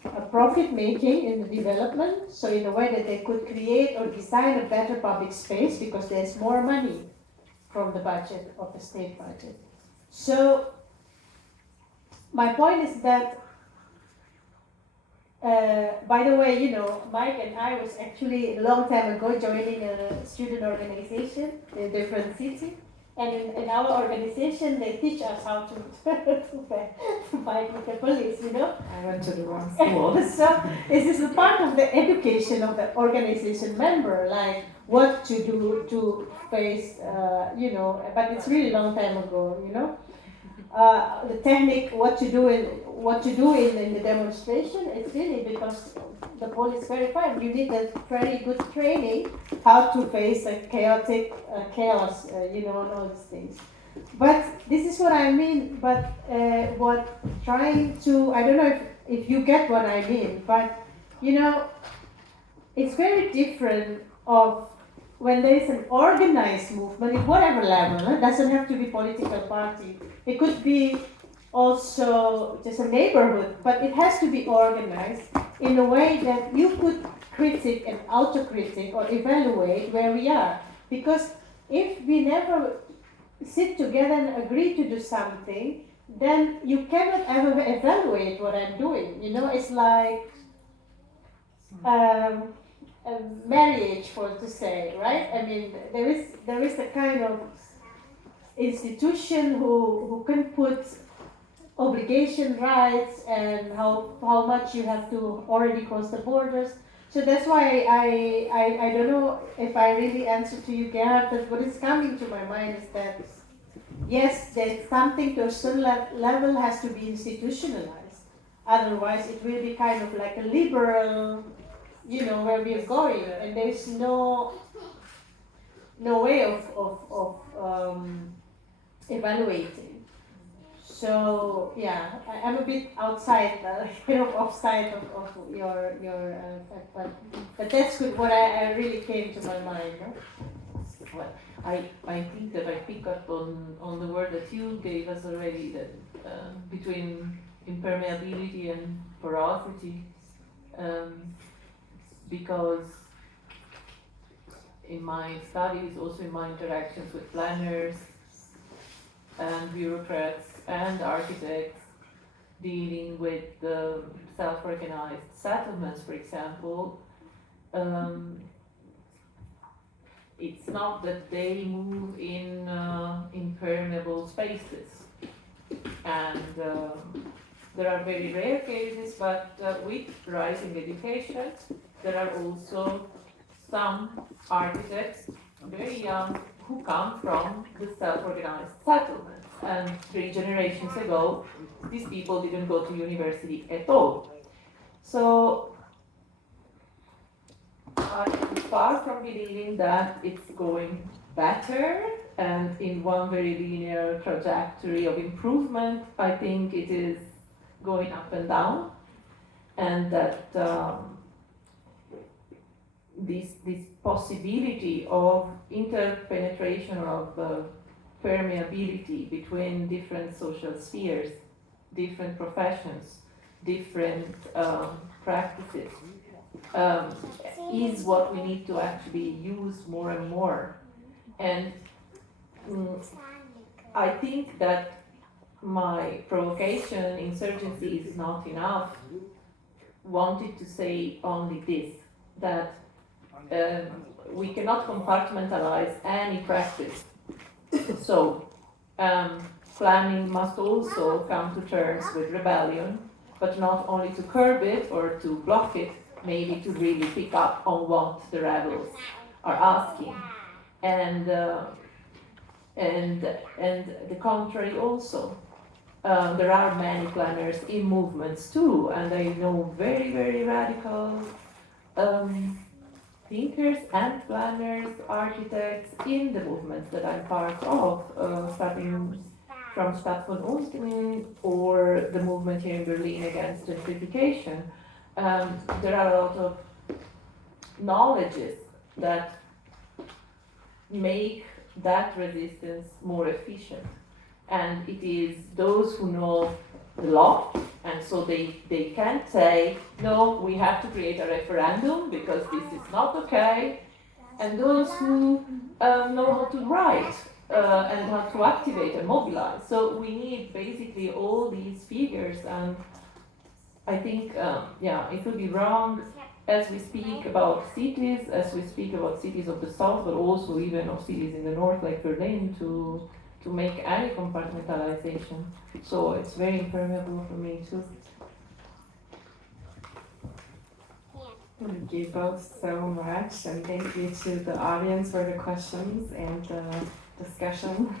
a profit making in the development. So in a way that they could create or design a better public space because there's more money from the budget of the state budget. So my point is that by the way, you know, Mike and I was actually a long time ago joining a student organization in a different city. And in our organization, they teach us how to fight with the police, you know. I went to the wrong school. So this is a part of the education of the organization member, like what to do to face, you know, but it's really long time ago, you know. The technique, what to do in the demonstration, it's really because the police verify you need a very good training how to face a chaotic chaos, you know, and all these things. But this is what I mean. But what trying to, I don't know if you get what I mean, but you know, it's very different of when there is an organized movement at whatever level. It doesn't have to be political party. It could be also just a neighborhood, but it has to be organized in a way that you could critique and autocritic or evaluate where we are. Because if we never sit together and agree to do something, then you cannot ever evaluate what I'm doing. You know, it's like a marriage, for to say, right? I mean, there is a kind of institution who can put obligation rights and how much you have to already cross the borders. So that's why I don't know if I really answered to you, Gerhard, but what is coming to my mind is that yes, that something to a certain level has to be institutionalized. Otherwise, it will be kind of like a liberal, you know, where we are going, and there is no way of evaluating. So yeah, I'm a bit outside, kind of offside of your but that's good. What I really came to my mind. No? Well, I think that I pick up on the word that you gave us already, that between impermeability and porosity, because in my studies, also in my interactions with planners and bureaucrats and architects dealing with the self-organized settlements, for example, it's not that they move in impermeable spaces. And there are very rare cases, but with rising education, there are also some architects, very young, who come from the self-organized settlements. And 3 generations ago, these people didn't go to university at all. So I'm far from believing that it's going better and in one very linear trajectory of improvement. I think it is going up and down, and that this possibility of interpenetration of permeability between different social spheres, different professions, different practices, is what we need to actually use more and more. And I think that my provocation, insurgency is not enough, wanted to say only this, that we cannot compartmentalize any practice. So planning must also come to terms with rebellion, but not only to curb it or to block it, maybe to really pick up on what the rebels are asking. And the contrary also. There are many planners in movements too, and I know very, very radical thinkers and planners, architects in the movements that I'm part of, starting from Städte von unten or the movement here in Berlin against gentrification. There are a lot of knowledges that make that resistance more efficient. And it is those who know the law, and so they can't say, no, we have to create a referendum because this is not okay, and those who know how to write and how to activate and mobilize. So we need basically all these figures, and I think, it would be wrong as we speak about cities, as we speak about cities of the south, but also even of cities in the north like Berlin, to make any compartmentalization. So it's very impermeable for me too. Thank you both so much, and thank you to the audience for the questions and the discussion.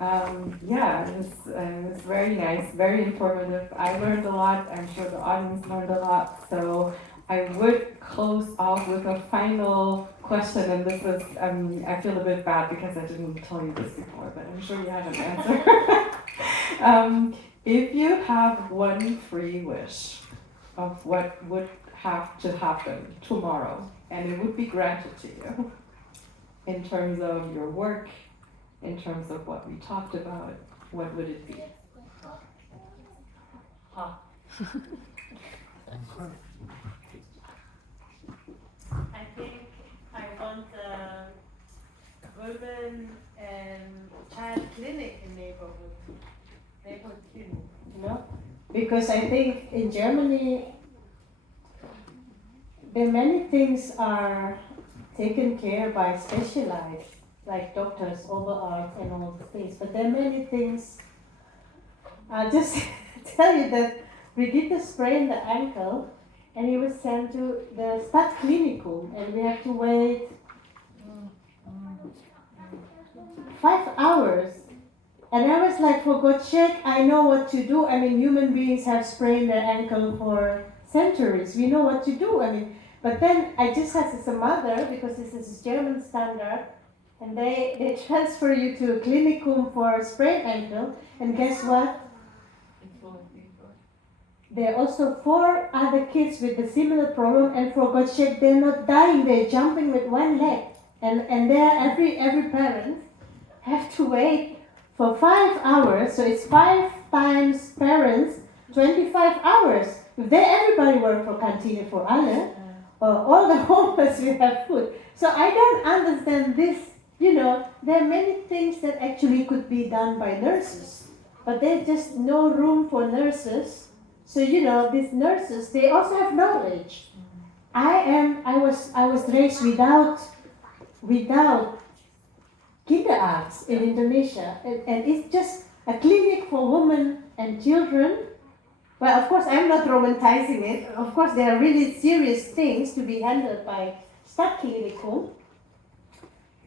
It was very nice, very informative. I learned a lot. I'm sure the audience learned a lot. So I would close off with a final question, and this is, I feel a bit bad because I didn't tell you this before, but I'm sure you have an answer. If you have one free wish of what would have to happen tomorrow, and it would be granted to you, in terms of your work, in terms of what we talked about, what would it be? I think I want a urban child clinic in neighborhood clinic, because I think in Germany there many things are taken care by specialized, like doctors, u.v.a. and all the things, but there are many things. I'll just tell you that Brigitte sprained the ankle and he was sent to the Stadtklinikum, and we have to wait 5 hours. And I was like, for God's sake, I know what to do. I mean, human beings have sprained their ankle for centuries. We know what to do. But then I just as a mother, because this is German standard, and they transfer you to a clinicum for a sprained ankle, and guess what? There are also 4 other kids with a similar problem, and for God's sake, they're not dying, they're jumping with one leg. And there, every parent have to wait for 5 hours, so it's 5 times parents, 25 hours. If everybody work for Kantine for alle, all the homeless will have food. So I don't understand this, there are many things that actually could be done by nurses, but there's just no room for nurses. So these nurses, they also have knowledge. I was raised without without kinderarts in Indonesia, and it's just a clinic for women and children. Well, of course, I'm not romanticizing it. Of course, there are really serious things to be handled by Stadtklinikum.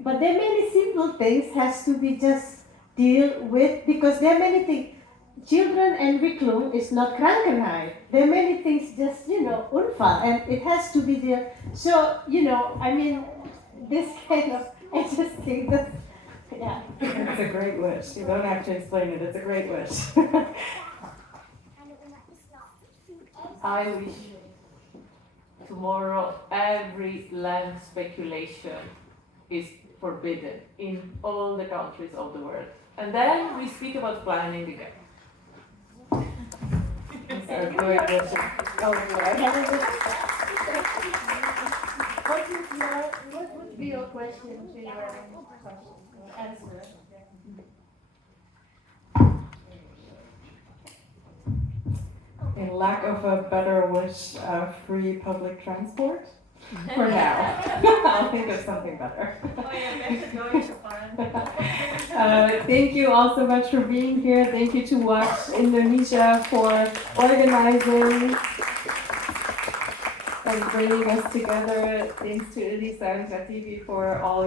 But there are many simple things has to be just deal with, because there are many things. Children entwicklung is not Krankenheit. There are many things just, u.v.a. and it has to be there. So, I mean, this kind of, I just think that, yeah. It's a great wish. You don't have to explain it. It's a great wish. I wish tomorrow every land speculation is forbidden in all the countries of the world. And then we speak about planning again. It's a great wish. What would be your question to your answer? In lack of a better wish, free public transport? For now. I'll think of something better. Oh yeah, back to going to foreign. Thank you all so much for being here. Thank you to Watch Indonesia for organizing and bringing us together. Thanks to Elisa and Katibi for all